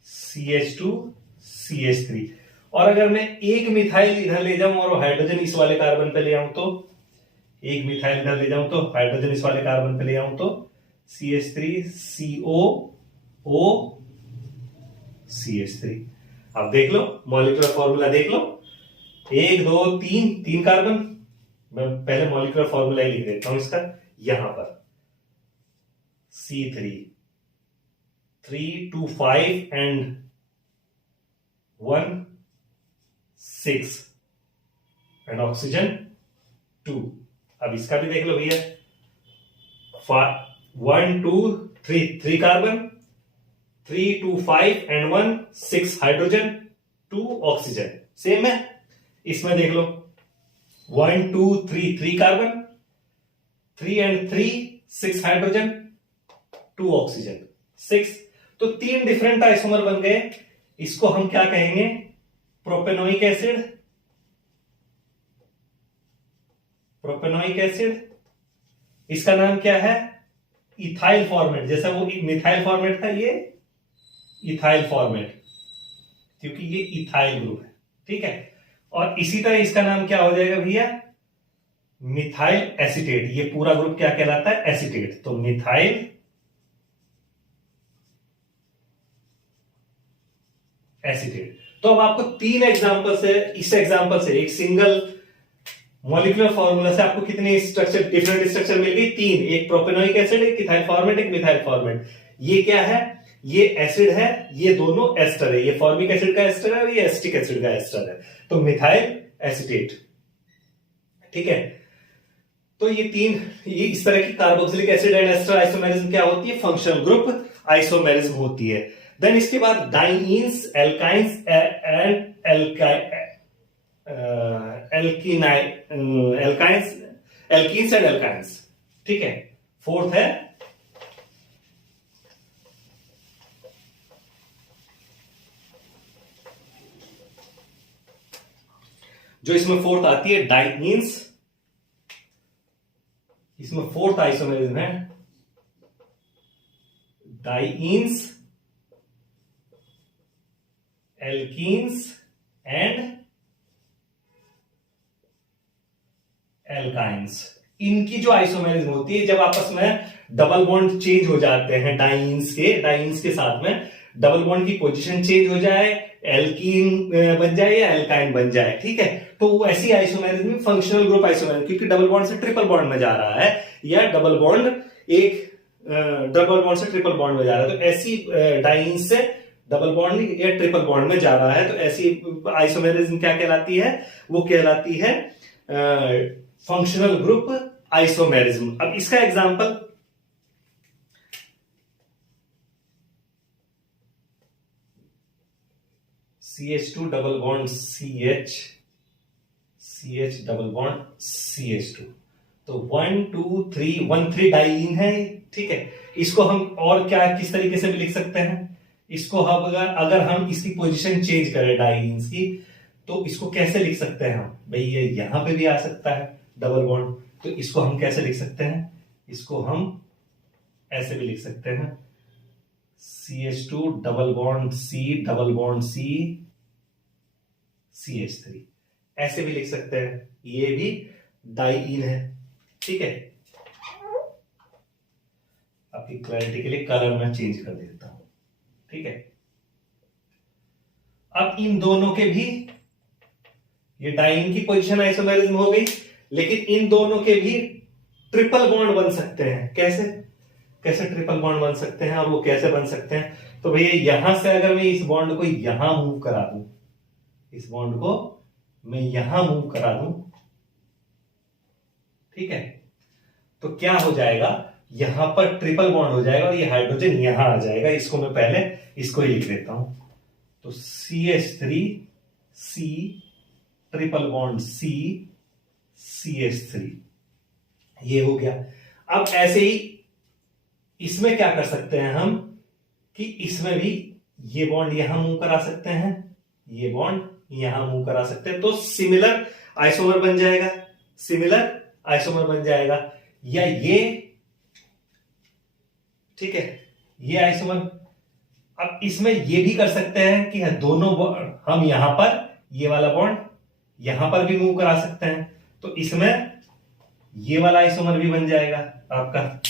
CH2CH3। और अगर मैं एक मिथाइल इधर ले जाऊं और हाइड्रोजन इस वाले कार्बन पे ले आऊं तो, एक मिथाइल इधर ले जाऊं तो हाइड्रोजन इस वाले कार्बन पे ले आऊं तो CH3CO OCH3। अब देख लो मॉलिक्यूलर फॉर्मूला देख लो, 1 2 3 3 कार्बन। मैं पहले मॉलिक्यूलर फॉर्मूला ही लिख देता हूं इसका, यहां पर C3 3 2 5 एंड 1 6 एंड ऑक्सीजन 2। अब इसका भी देख लो भैया, 1 2 3 carbon, 3 2 5 and 1 6 hydrogen 2 oxygen. Same है इसमें देख लो, 1 2 3 कार्बन, 3 एंड 3 6 हाइड्रोजन 2 ऑक्सीजन 6। तो 3 डिफरेंट आइसोमर बन गए। इसको हम क्या कहेंगे, प्रोपेनोइक एसिड। प्रोपेनोइक एसिड, इसका नाम क्या है, इथाइल फॉर्मेट। जैसा वो मिथाइल फॉर्मेट था, ये इथाइल फॉर्मेट, क्योंकि ये इथाइल ग्रुप है। ठीक है, और इसी तरह इसका नाम क्या हो जाएगा भैया, मिथाइल एसीटेट। ये पूरा ग्रुप क्या कहलाता है, एसीटेट। तो मिथाइल एसीटेट। तो अब आपको 3 एग्जांपल से, इस एग्जांपल से एक सिंगल मॉलिक्यूलर फॉर्मूला से आपको कितने स्ट्रक्चर, डिफरेंट स्ट्रक्चर मिल गई, 3। एक प्रोपेनोइक एसिड, एक इथाइल फॉर्मेट, एक मिथाइल फॉर्मेट। ये क्या है, ये एसिड है, ये दोनों एस्टर है। ये फॉर्मिक एसिड का एस्टर है और ये एसिटिक एसिड का एस्टर है। तो मिथाइल एसीटेट। ठीक है, तो ये 3, ये इस तरह की carboxylic acid and ester isomerism क्या होती है, फंक्शनल ग्रुप आइसोमेरिज्म होती है। देन इसके बाद dienes, alkynes and alkenes and alkynes. ठीक है, 4th है जो इसमें 4th आती है, डाइईन्स। इसमें 4th आइसोमेरिज्म है डाइईन्स, एल्कीन्स एंड एल्काइंस। इनकी जो आइसोमेरिज्म होती है, जब आपस में डबल बॉन्ड चेंज हो जाते हैं डाइईन्स के साथ में डबल बॉन्ड की पोजीशन चेंज हो जाए, एल्कीन बन जाए या एल्काइन बन जाए। ठीक है, तो वो ऐसी आइसोमेरिज्म फंक्शनल ग्रुप आइसोमेरिज्म, क्योंकि डबल बॉन्ड से ट्रिपल बॉन्ड में जा रहा है, या डबल बॉन्ड से ट्रिपल बॉन्ड में जा रहा है। तो ऐसी डाइईन्स से डबल बॉन्ड या ट्रिपल बॉन्ड में जा रहा है, तो ऐसी आइसोमेरिज्म क्या कहलाती है, वो कहलाती है फंक्शनल ग्रुप आइसोमेरिज्म। अब इसका example, CH2 double bond CH, CH double bond CH2। तो 1 2 3 1 3 डाइईन है। ठीक है, इसको हम और क्या किस तरीके से भी लिख सकते हैं, इसको हम अगर हम इसकी पोजीशन चेंज करें डाइईन्स की, तो इसको कैसे लिख सकते हैं हम भाई, ये यहां पे भी आ सकता है डबल बॉन्ड, तो इसको हम कैसे लिख सकते हैं, इसको हम ऐसे भी लिख सकते हैं, CH2 double bond C double bond C CH3, ऐसे भी लिख सकते हैं। ये भी डाइईन है। ठीक है, आपकी क्लैरिटी के लिए कलर मैं चेंज कर देता हूं। ठीक है, अब इन दोनों के भी, ये डाइईन की पोजीशन आइसोमेरिज्म हो गई, लेकिन इन दोनों के भी ट्रिपल बॉन्ड बन सकते हैं। कैसे कैसे ट्रिपल बॉन्ड बन सकते हैं, और वो कैसे बन सकते हैं, तो भैया यहां से अगर मैं इस बॉन्ड को यहां मूव करा दूं, इस बॉन्ड को मैं यहां मूव करा दूं, ठीक है, तो क्या हो जाएगा, यहां पर ट्रिपल बॉन्ड हो जाएगा और ये हाइड्रोजन यहां आ जाएगा। इसको मैं पहले इसको ही लिख देता हूं, तो CH3C triple bond C CH3, ये हो गया। अब ऐसे ही इसमें क्या कर सकते हैं हम, कि इसमें भी ये बॉन्ड यहां मूव करा सकते हैं, ये बॉन्ड यहां मूव करा सकते हैं, तो सिमिलर आइसोमर बन जाएगा, सिमिलर आइसोमर बन जाएगा। या ये, ठीक है, ये आइसोमर अब इसमें ये भी कर सकते हैं कि दोनों बॉन्ड हम यहां पर ये वाला बॉन्ड यहां पर भी मूव करा सकते हैं, तो इसमें ये वाला आइसोमर भी बन जाएगा आपका।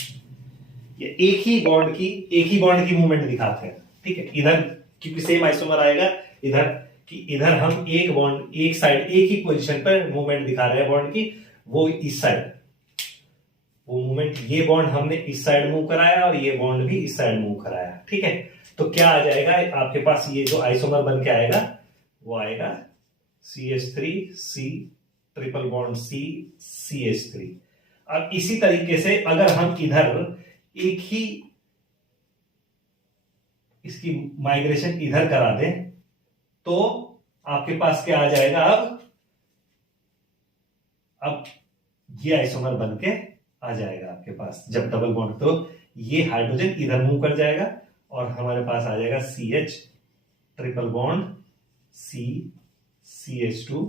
ये एक ही बॉन्ड की मूवमेंट दिखाते हैं, ठीक है। इधर क्योंकि सेम आइसोमर आएगा इधर, कि इधर हम एक बॉन्ड एक साइड एक ही पोजीशन पर मूवमेंट दिखा रहे हैं बॉन्ड की, वो इस साइड वो मूवमेंट, ये बॉन्ड हमने इस साइड मूव कराया और ये बॉन्ड भी इस साइड मूव कराया, ठीक है। तो क्या आ जाएगा आपके पास, ये जो आइसोमर बन के आएगा वो आएगा CH3C triple bond C CH3। अब इसी तरीके से अगर हम इधर एक ही इसकी माइग्रेशन इधर करा दें तो आपके पास क्या आ जाएगा, अब ये आइसोमर बन के आ जाएगा आपके पास जब डबल बॉन्ड, तो ये हाइड्रोजन इधर मूव कर जाएगा और हमारे पास आ जाएगा CH triple bond C CH2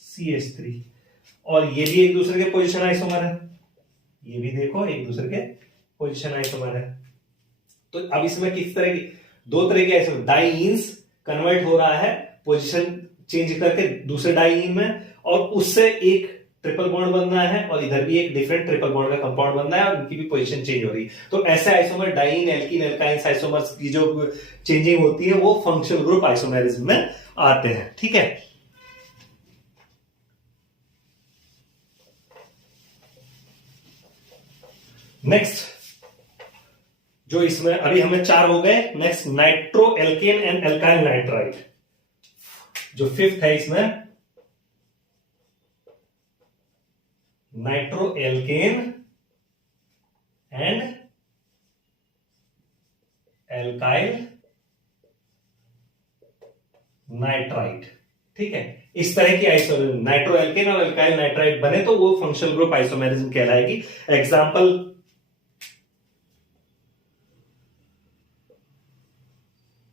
CH3। और ये भी एक दूसरे के पोजीशन आइसोमर है, ये भी देखो एक दूसरे के पोजीशन आइसोमर है। तो अब इसमें किस तरह की, दो तरह के आइसोमर, डाइईन्स कन्वर्ट हो रहा है पोजीशन चेंज करके दूसरे डाइईन में, और उससे एक ट्रिपल बॉन्ड बन रहा है और इधर भी एक डिफरेंट ट्रिपल बॉन्ड का कंपाउंड बन रहा है और उनकी भी पोजीशन चेंज हो रही है। तो ऐसे isomer diene alkene alkynes isomers की जो चेंजिंग होती है वो फंक्शनल ग्रुप आइसोमेरिज्म में आते हैं, ठीक है। नेक्स्ट जो इसमें अभी हमें 4 हो गए, next nitro alkane and alkyl nitride, जो 5th है इसमें nitro alkane and alkyl nitride, ठीक है। इस तरह की नाइट्रो एल्केन और एल्काइल नाइट्राइड बने तो वो फंक्शनल ग्रुप आइसोमेरिज्म कहलाएगी। एग्जांपल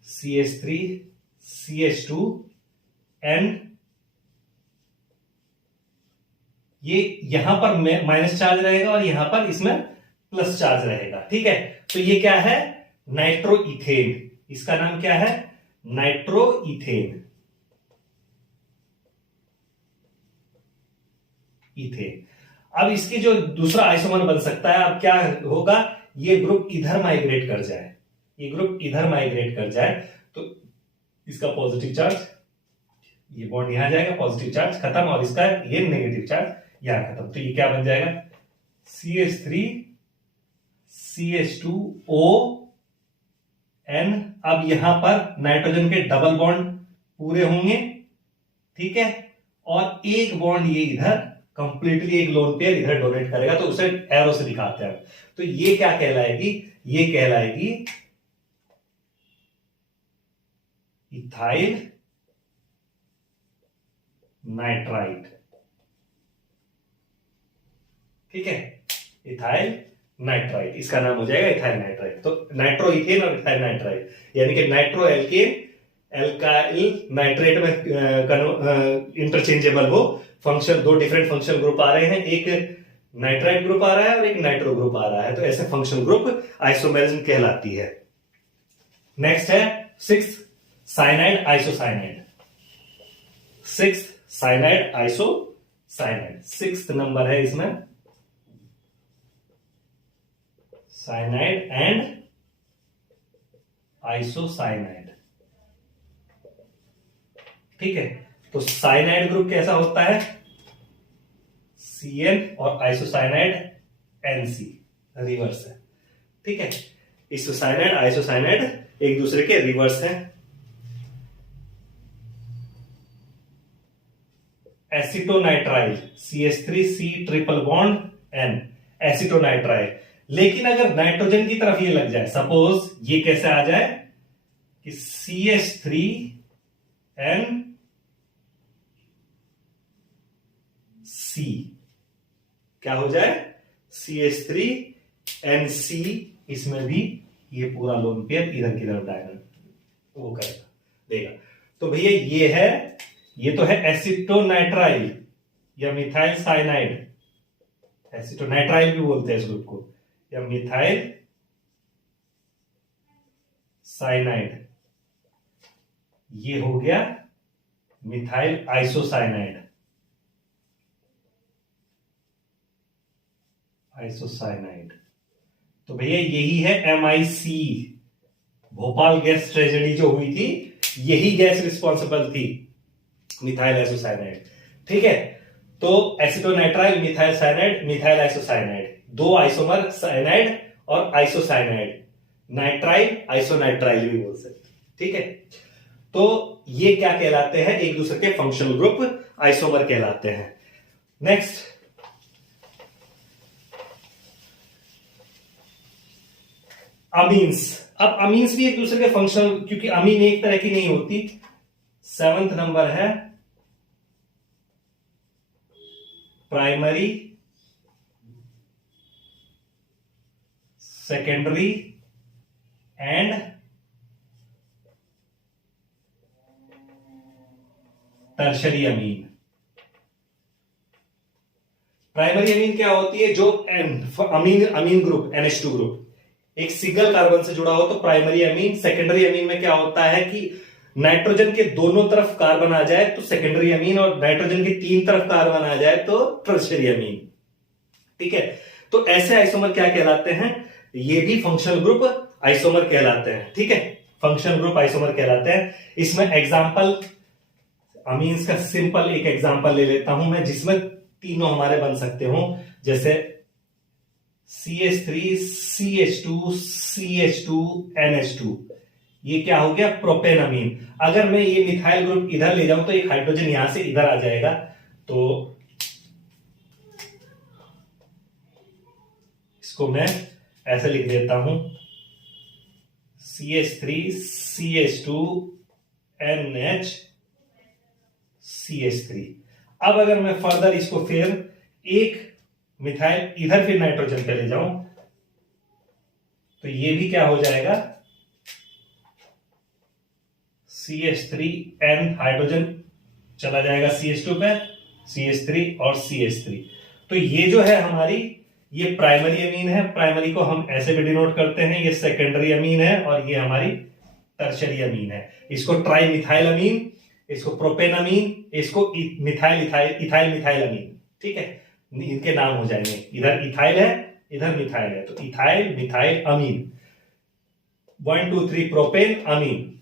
CH3 CH2 एंड ये यहां पर माइनस चार्ज रहेगा और यहां पर इसमें प्लस चार्ज रहेगा, ठीक है। तो ये क्या है, नाइट्रो इथेन, इसका नाम क्या है, नाइट्रो इथेन। इथेन। अब इसकी जो दूसरा आइसोमर बन सकता है, अब क्या होगा, ये ग्रुप इधर माइग्रेट कर जाए, ये ग्रुप इधर माइग्रेट कर जाए तो इसका पॉजिटिव चार्ज, ये बॉन्ड यहां जाएगा, पॉजिटिव चार्ज खत्म, और इसका ये नेगेटिव चार्ज यहां खत्म। तो ये क्या बन जाएगा, CH3 CH2O N। अब यहां पर नाइट्रोजन के डबल बॉन्ड पूरे होंगे, ठीक है, और एक बॉन्ड ये इधर कंप्लीटली एक लोन पेयर इधर डोनेट करेगा, तो उसे एरो से दिखाते हैं। तो ये क्या कहलाएगी, ये कहलाएगी इथाइल नाइट्राइड, ठीक है, इथाइल नाइट्राइड, इसका नाम हो जाएगा इथाइल नाइट्राइड। तो नाइट्रो इथेन और इथाइल नाइट्राइड, यानी कि नाइट्रो एल्केन एल्काइल नाइट्रेट में इंटरचेंजेबल हो, फंक्शन, दो डिफरेंट फंक्शनल ग्रुप आ रहे हैं, एक नाइट्राइड ग्रुप आ रहा है और एक नाइट्रो ग्रुप आ रहा है, तो ऐसे फंक्शनल ग्रुप आइसोमेरिज्म कहलाती है। नेक्स्ट है 6th cyanide isocyanide, 6th cyanide isocyanide, 6th number है इसमें, साइनाइड एंड आइसोसाइनाइड, ठीक है। तो साइनाइड ग्रुप कैसा होता है, Cn और आइसोसाइनाइड Nc, रिवर्स है, ठीक है। आइसोसाइनाइड आइसोसाइनाइड एक दूसरे के रिवर्स हैं। एसिटोनाइट्राइल CH3C ट्रिपल बॉन्ड N, एसिटोनाइट्राइल। लेकिन अगर नाइट्रोजन की तरफ ये लग जाए, सपोज ये कैसे आ जाए कि CH3N C, क्या हो जाए, CH3NC, इसमें भी ये पूरा लोन पेयर इधर की तरफ डायगोनल वो करेगा, देगा। तो भैया ये है, ये तो है एसिटोनाइट्राइल या मिथाइल साइनाइड, एसिटोनाइट्राइल भी बोलते हैं इस ग्रुप को, या मिथाइल साइनाइड, ये हो गया मिथाइल आइसोसाइनाइड, आइसोसाइनाइड। तो भैया यही है MIC, भोपाल गैस ट्रेजेडी जो हुई थी, यही गैस रिस्पॉन्सिबल थी, मिथाइल आइसोसाइनाइड। ठीक है, तो एसिटोनाइट्राइल, मिथाइल साइनाइड, मिथाइल आइसोसाइनाइड, दो आइसोमर साइनाइड और आइसोसाइनाइड, नाइट्राइल आइसोनाइट्राइल भी बोल सकते। ठीक है, तो ये क्या कहलाते हैं, एक दूसरे के फंक्शनल ग्रुप आइसोमर कहलाते हैं। Next, amines. अब अमीन्स भी एक दूसरे के फंक्शनल, क्योंकि अमीन एक तरह की नहीं होती। 7th नंबर है primary, secondary and tertiary Amin. Primary amine क्या होती है, जो अमीन ग्रुप NH2 ग्रुप एक सिंगल कार्बन से जुड़ा हो तो प्राइमरी अमीन। सेकेंडरी अमीन में क्या होता है कि नाइट्रोजन के दोनों तरफ कार्बन आ जाए तो सेकेंडरी अमीन, और नाइट्रोजन के 3 तरफ कार्बन आ जाए तो टर्शरी अमीन। ठीक है, तो ऐसे आइसोमर क्या कहलाते हैं, ये भी फंक्शनल ग्रुप आइसोमर कहलाते हैं। ठीक है, फंक्शनल ग्रुप आइसोमर कहलाते हैं। इसमें एग्जांपल, अमीन्स का सिंपल एक एग्जांपल ले लेता हूं मैं, जिसमें तीनों हमारे बन सकते हो, जैसे CH3 CH2 CH2 NH2, ये क्या हो गया, प्रोपेनअमीन। अगर मैं ये मिथाइल ग्रुप इधर ले जाऊं तो एक हाइड्रोजन यहां से इधर आ जाएगा, तो इसको मैं ऐसे लिख देता हूं, CH3 CH2 NH CH3। अब अगर मैं फर्दर इसको फिर एक मिथाइल इधर फिर नाइट्रोजन पे ले जाऊं तो ये भी क्या हो जाएगा, CH3N, हाइड्रोजन चला जाएगा CH2 पे, CH3 और CH3। तो ये जो है हमारी, ये प्राइमरी अमीन है, प्राइमरी को हम ऐसे भी डिनोट करते हैं, ये सेकेंडरी अमीन है, और ये हमारी टर्शरी अमीन है। इसको ट्राई मिथाइल अमीन, इसको प्रोपेन अमीन, इसको मिथाइल इथाइल मिथाइल अमीन। ठीक है, इनके नाम हो जाएंगे, इधर इथाइल है इधर मिथाइल है, तो इथाइल मिथाइल अमीन। 1 2 3 प्रोपेन अमीन,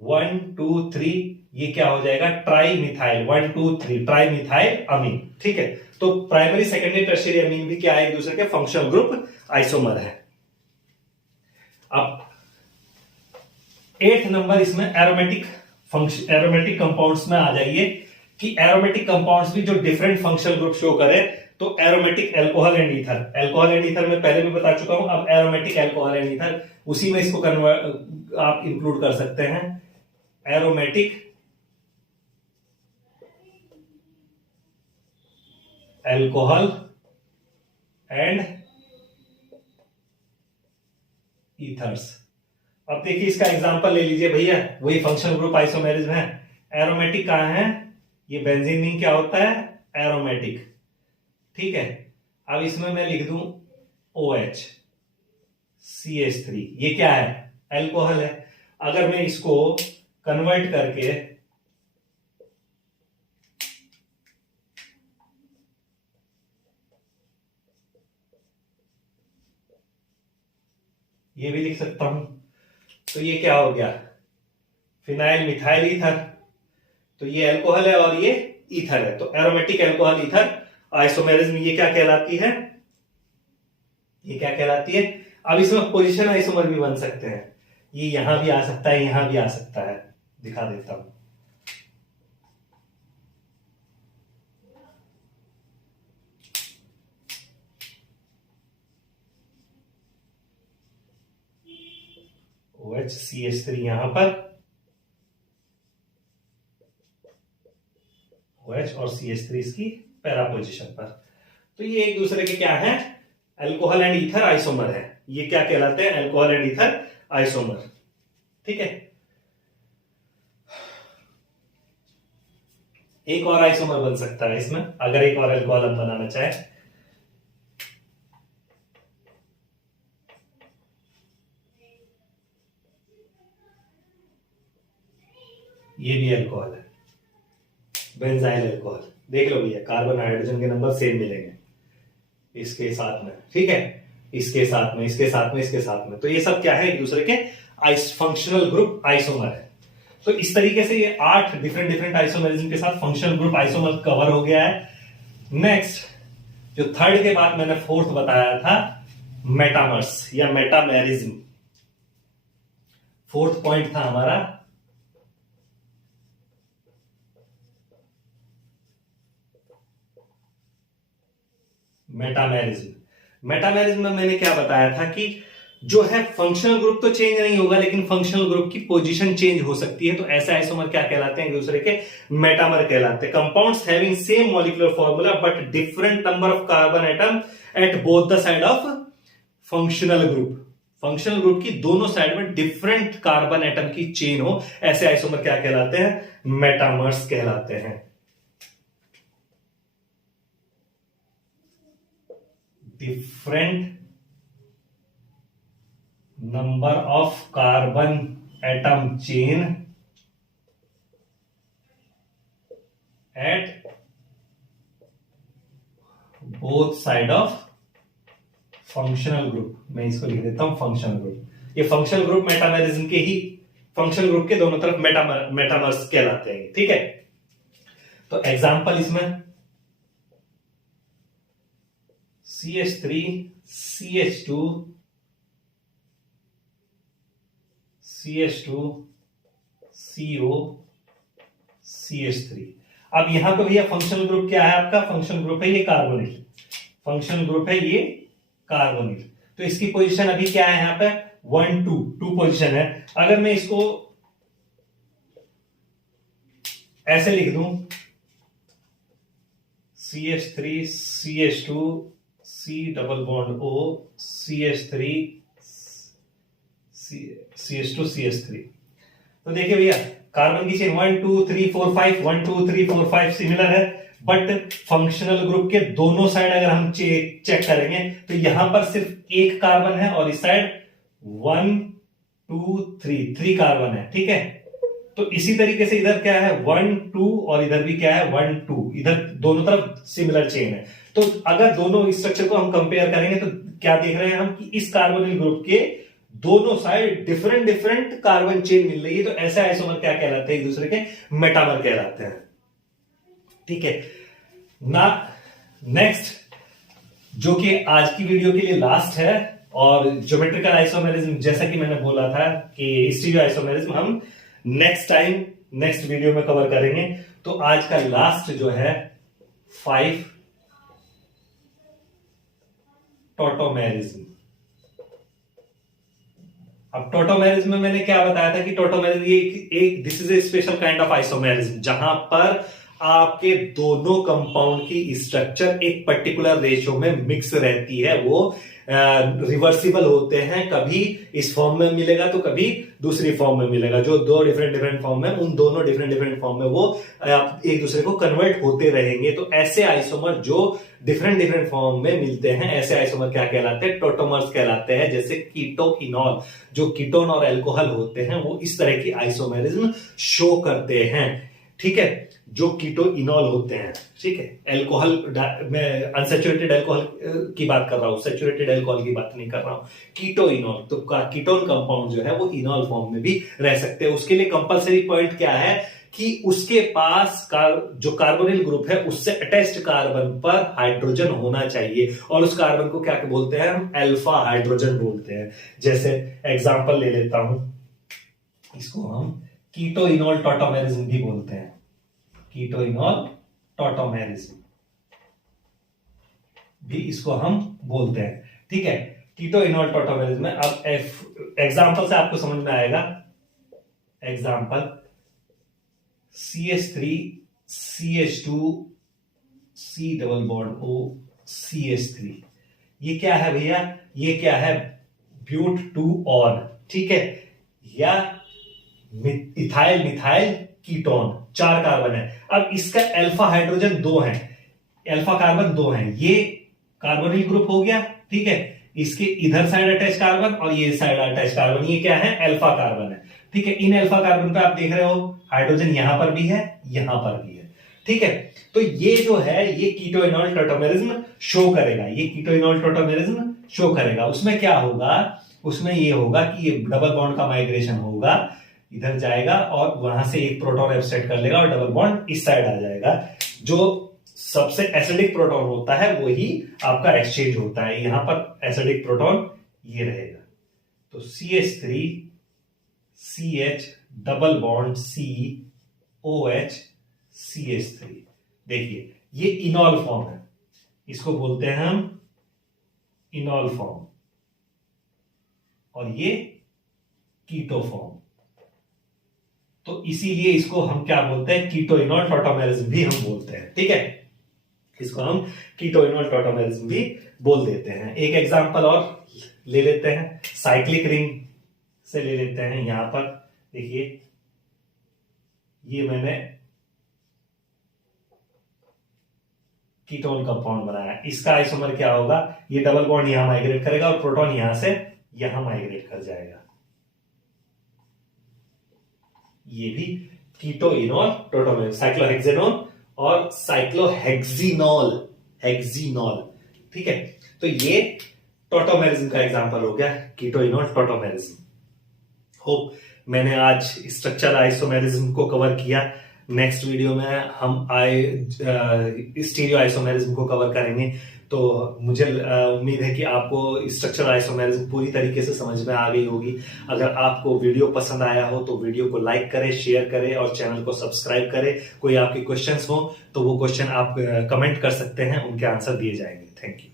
1 2 3, ये क्या हो जाएगा, ट्राई मिथाइल, 1 2 3 ट्राई मिथाइल अमीन। ठीक है, तो प्राइमरी सेकेंडरी टर्शियरी अमीन भी क्या है, एक दूसरे के फंक्शनल ग्रुप आइसोमर है। अब 8th नंबर, इसमें एरोमेटिक कंपाउंड्स में आ जाइए कि एरोमेटिक कंपाउंड्स भी जो डिफरेंट फंक्शनल ग्रुप शो करें, तो aromatic alcohol and ether, alcohol and ether में पहले भी बता चुका हूं, अब एरोमेटिक अल्कोहल एंड ईथर, उसी में इसको आप इंक्लूड कर सकते हैं, एरोमेटिक अल्कोहल एंड ईथर्स। अब देखिए इसका एग्जांपल ले लीजिए भैया, वही फंक्शनल ग्रुप आइसोमेरिज्म है। एरोमेटिक कहां है, ये बेंजीन रिंग क्या होता है, एरोमेटिक। ठीक है, अब इसमें मैं लिख दूं OH CH3, ये क्या है, अल्कोहल है। अगर मैं इसको कन्वर्ट करके ये भी लिख सकता हूं, तो ये क्या हो गया, फिनाइल मिथाइल ईथर। तो ये अल्कोहल है और ये ईथर है, तो एरोमेटिक अल्कोहल ईथर आइसोमेरिज्म, ये क्या कहलाती है, ये क्या कहलाती है। अब इसमें पोजीशन आइसोमर भी बन सकते हैं, ये यहां भी आ सकता है, यहां भी आ सकता है, दिखा देता हूं। OH CH3 यहां पर, OH और CH3 इसकी पैरा पोजीशन पर। तो ये एक दूसरे के क्या है, अल्कोहल एंड ईथर आइसोमर है। ये क्या कहलाते हैं, अल्कोहल एंड ईथर आइसोमर। ठीक है, एक और आइसोमर बन सकता है इसमें, अगर एक और अल्कोहल हम बनाना चाहे। ये भी अल्कोहल है, बेंजाइल अल्कोहल। देख लो भैया, कार्बन हाइड्रोजन के नंबर सेम मिलेंगे इसके साथ में, ठीक है, इसके साथ में, इसके साथ में, इसके साथ में। तो ये सब क्या है, एक दूसरे के फंक्शनल ग्रुप आइसोमर है। तो इस तरीके से ये 8 डिफरेंट डिफरेंट आइसोमेरिज्म के साथ फंक्शनल ग्रुप आइसोमर कवर हो गया है। नेक्स्ट, जो थर्ड के बाद मैंने फोर्थ बताया था, मेटामर्स या मेटामेरिज्म। फोर्थ पॉइंट था हमारा मेटामेरिज्म। मेटामेरिज्म में मैंने क्या बताया था कि जो है फंक्शनल ग्रुप तो चेंज नहीं होगा, लेकिन फंक्शनल ग्रुप की पोजीशन चेंज हो सकती है। तो ऐसे आइसोमर क्या कहलाते हैं, एक दूसरे के मेटामर कहलाते हैं। Compounds having same molecular formula but different number of carbon atom at both the side of functional group. Functional group की दोनों साइड में डिफरेंट कार्बन एटम की चेन हो, ऐसे आइसोमर क्या कहलाते हैं, मेटामर्स कहलाते हैं। Different number of carbon atom chain at both side of functional group. मैं इसको लिख देता हूं फंक्शनल ग्रुप। ये फंक्शनल ग्रुप मेटामेरिज्म के ही, फंक्शनल ग्रुप के दोनों तरफ मेटामर्स कहलाते हैं, ठीक है। तो एग्जांपल इसमें CH3 CH2 CH2 CO CH3। अब यहां पे भैया फंक्शनल ग्रुप क्या है आपका, फंक्शनल ग्रुप है ये कार्बोनिल, फंक्शनल ग्रुप है ये कार्बोनिल। तो इसकी पोजीशन अभी क्या है, यहां पे 1 2 पोजीशन है। अगर मैं इसको ऐसे लिख दूं, CH3 CH2 C double bond O CH3 CH2 CH3, तो देखिए भैया कार्बन की चेन 1 2 3 4 5 1 2 3 4 5 सिमिलर है, बट फंक्शनल ग्रुप के दोनों साइड अगर हम चेक करेंगे तो यहां पर सिर्फ एक कार्बन है और इस साइड 1 2 3 कार्बन है, ठीक है। तो इसी तरीके से इधर क्या है 1 2 और इधर भी क्या है 1 2, इधर दोनों तरफ सिमिलर चेन है। तो अगर दोनों स्ट्रक्चर को हम कंपेयर करेंगे तो क्या देख रहे हैं हम कि इस कार्बोनिल ग्रुप के दोनों side different different carbon chain मिल रही है। तो ऐसे आइसोमर क्या कहलाते हैं, एक दूसरे के मेटामर कहलाते हैं, ठीक है ना। नेक्स्ट, जो कि आज की वीडियो के लिए लास्ट है, और ज्योमेट्रिकल आइसोमेरिज्म, जैसा कि मैंने बोला था कि स्टीरियो आइसोमेरिज्म हम नेक्स्ट टाइम नेक्स्ट वीडियो में कवर करेंगे। तो आज का लास्ट जो है 5 टॉटोमेरिज्म। अब टॉटोमेरिज्म में मैंने क्या बताया था कि टॉटोमेरिज्म ये एक this is a special kind of isomerism, जहां पर आपके दोनों कंपाउंड की स्ट्रक्चर एक पर्टिकुलर रेशियो में मिक्स रहती है, वो रिवर्सिबल होते हैं, कभी इस फॉर्म में मिलेगा तो कभी दूसरी फॉर्म में मिलेगा। जो दो डिफरेंट डिफरेंट फॉर्म में, उन दोनों डिफरेंट डिफरेंट फॉर्म में वो एक दूसरे को कन्वर्ट होते रहेंगे। तो ऐसे आइसोमर जो डिफरेंट डिफरेंट फॉर्म में मिलते हैं, ऐसे आइसोमर क्या कहलाते हैं, टोटोमर्स कहलाते हैं। जैसे कीटो इनॉल, जो कीटोन और अल्कोहल होते हैं वो इस तरह की आइसोमेरिज्म शो करते हैं, ठीक है, जो कीटो इनॉल होते हैं, ठीक है। अल्कोहल, मैं अनसैचुरेटेड अल्कोहल की बात कर रहा हूं, सैचुरेटेड अल्कोहल की बात नहीं कर रहा हूं। कीटो इनॉल, तो कीटोन कंपाउंड जो है वो इनॉल फॉर्म में भी रह सकते हैं। उसके लिए कंपलसरी पॉइंट क्या है कि उसके पास जो कार्बोनिल ग्रुप है उससे अटैच्ड कार्बन पर हाइड्रोजन होना चाहिए, और उस कार्बन को क्या बोलते हैं हम, अल्फा हाइड्रोजन बोलते हैं। जैसे एग्जांपल ले लेता हूं, इसको हम कीटो इनॉल टॉटोमेरिज्म भी बोलते हैं, कीटो इनॉल टॉटोमेरिज्म भी इसको हम बोलते हैं, ठीक है। कीटो इनॉल टॉटोमेरिज्म में अब एग्जांपल से आपको समझ में आएगा। Example CH3 CH2 C double bond O CH3, ये क्या है भैया, ये क्या है, ब्यूट 2 ऑन, ठीक है, या इथाइल मिथाइल कीटोन, 4 कार्बन है। अब इसका अल्फा हाइड्रोजन 2 है, अल्फा कार्बन 2 है, ये कार्बोनिल ग्रुप हो गया, ठीक है। इसके इधर साइड अटैच कार्बन और ये साइड अटैच कार्बन, ये क्या है, अल्फा कार्बन है। ठीक है, इन अल्फा कार्बन पे आप देख रहे हो हाइड्रोजन यहां पर भी है, यहां पर भी है। ठीक है, तो ये जो है ये कीटो इनॉल टॉटोमेरिज्म शो करेगा, ये कीटो इनॉल टॉटोमेरिज्म शो करेगा। उसमें क्या होगा, उसमें ये होगा कि ये डबल बॉन्ड का माइग्रेशन होगा, इधर जाएगा और वहां से एक प्रोटॉन एब्स्ट्रैक्ट कर लेगा और डबल बॉन्ड इस साइड आ जाएगा। जो सबसे एसिडिक प्रोटॉन होता है वही आपका एक्सचेंज होता है। यहां पर एसिडिक प्रोटॉन ये रहेगा, तो CH3 CH double bond COH CH3। देखिए ये इनॉल फॉर्म है, इसको बोलते हैं हम इनॉल फॉर्म, और ये कीटो फॉर्म। तो इसीलिए इसको हम क्या बोलते हैं, कीटो इनॉल टॉटोमेरिज्म भी हम बोलते हैं। ठीक है, इसको हम कीटो इनॉल टॉटोमेरिज्म भी बोल देते हैं। एक एग्जांपल और ले लेते हैं, साइक्लिक रिंग से ले लेते हैं। यहां पर देखिए ये मैंने कीटोन कंपाउंड बनाया, इसका आइसोमर क्या होगा, ये डबल बॉन्ड यहां माइग्रेट करेगा और प्रोटॉन यहां से यहां माइग्रेट कर जाएगा। ये भी कीटो इनॉल टॉटोमेरिज्म, साइक्लोहेक्सेनोन और साइक्लोहेक्सिनॉल, हेक्सिनॉल। ठीक है, तो ये टॉटोमेरिज्म का एग्जांपल हो गया, कीटो इनॉल टॉटोमेरिज्म। होप मैंने आज स्ट्रक्चर आइसोमेरिज्म को कवर किया। नेक्स्ट वीडियो में हम स्टीरियो आइसोमेरिज्म को कवर करेंगे। तो मुझे उम्मीद है कि आपको स्ट्रक्चर आइसोमेरिज्म पूरी तरीके से समझ में आ गई होगी। अगर आपको वीडियो पसंद आया हो तो वीडियो को लाइक करें, शेयर करें और चैनल को सब्सक्राइब करें। कोई आपके क्वेश्चंस हो तो वो क्वेश्चन आप कमेंट कर सकते हैं, उनके आंसर दिए जाएंगे। Thank you.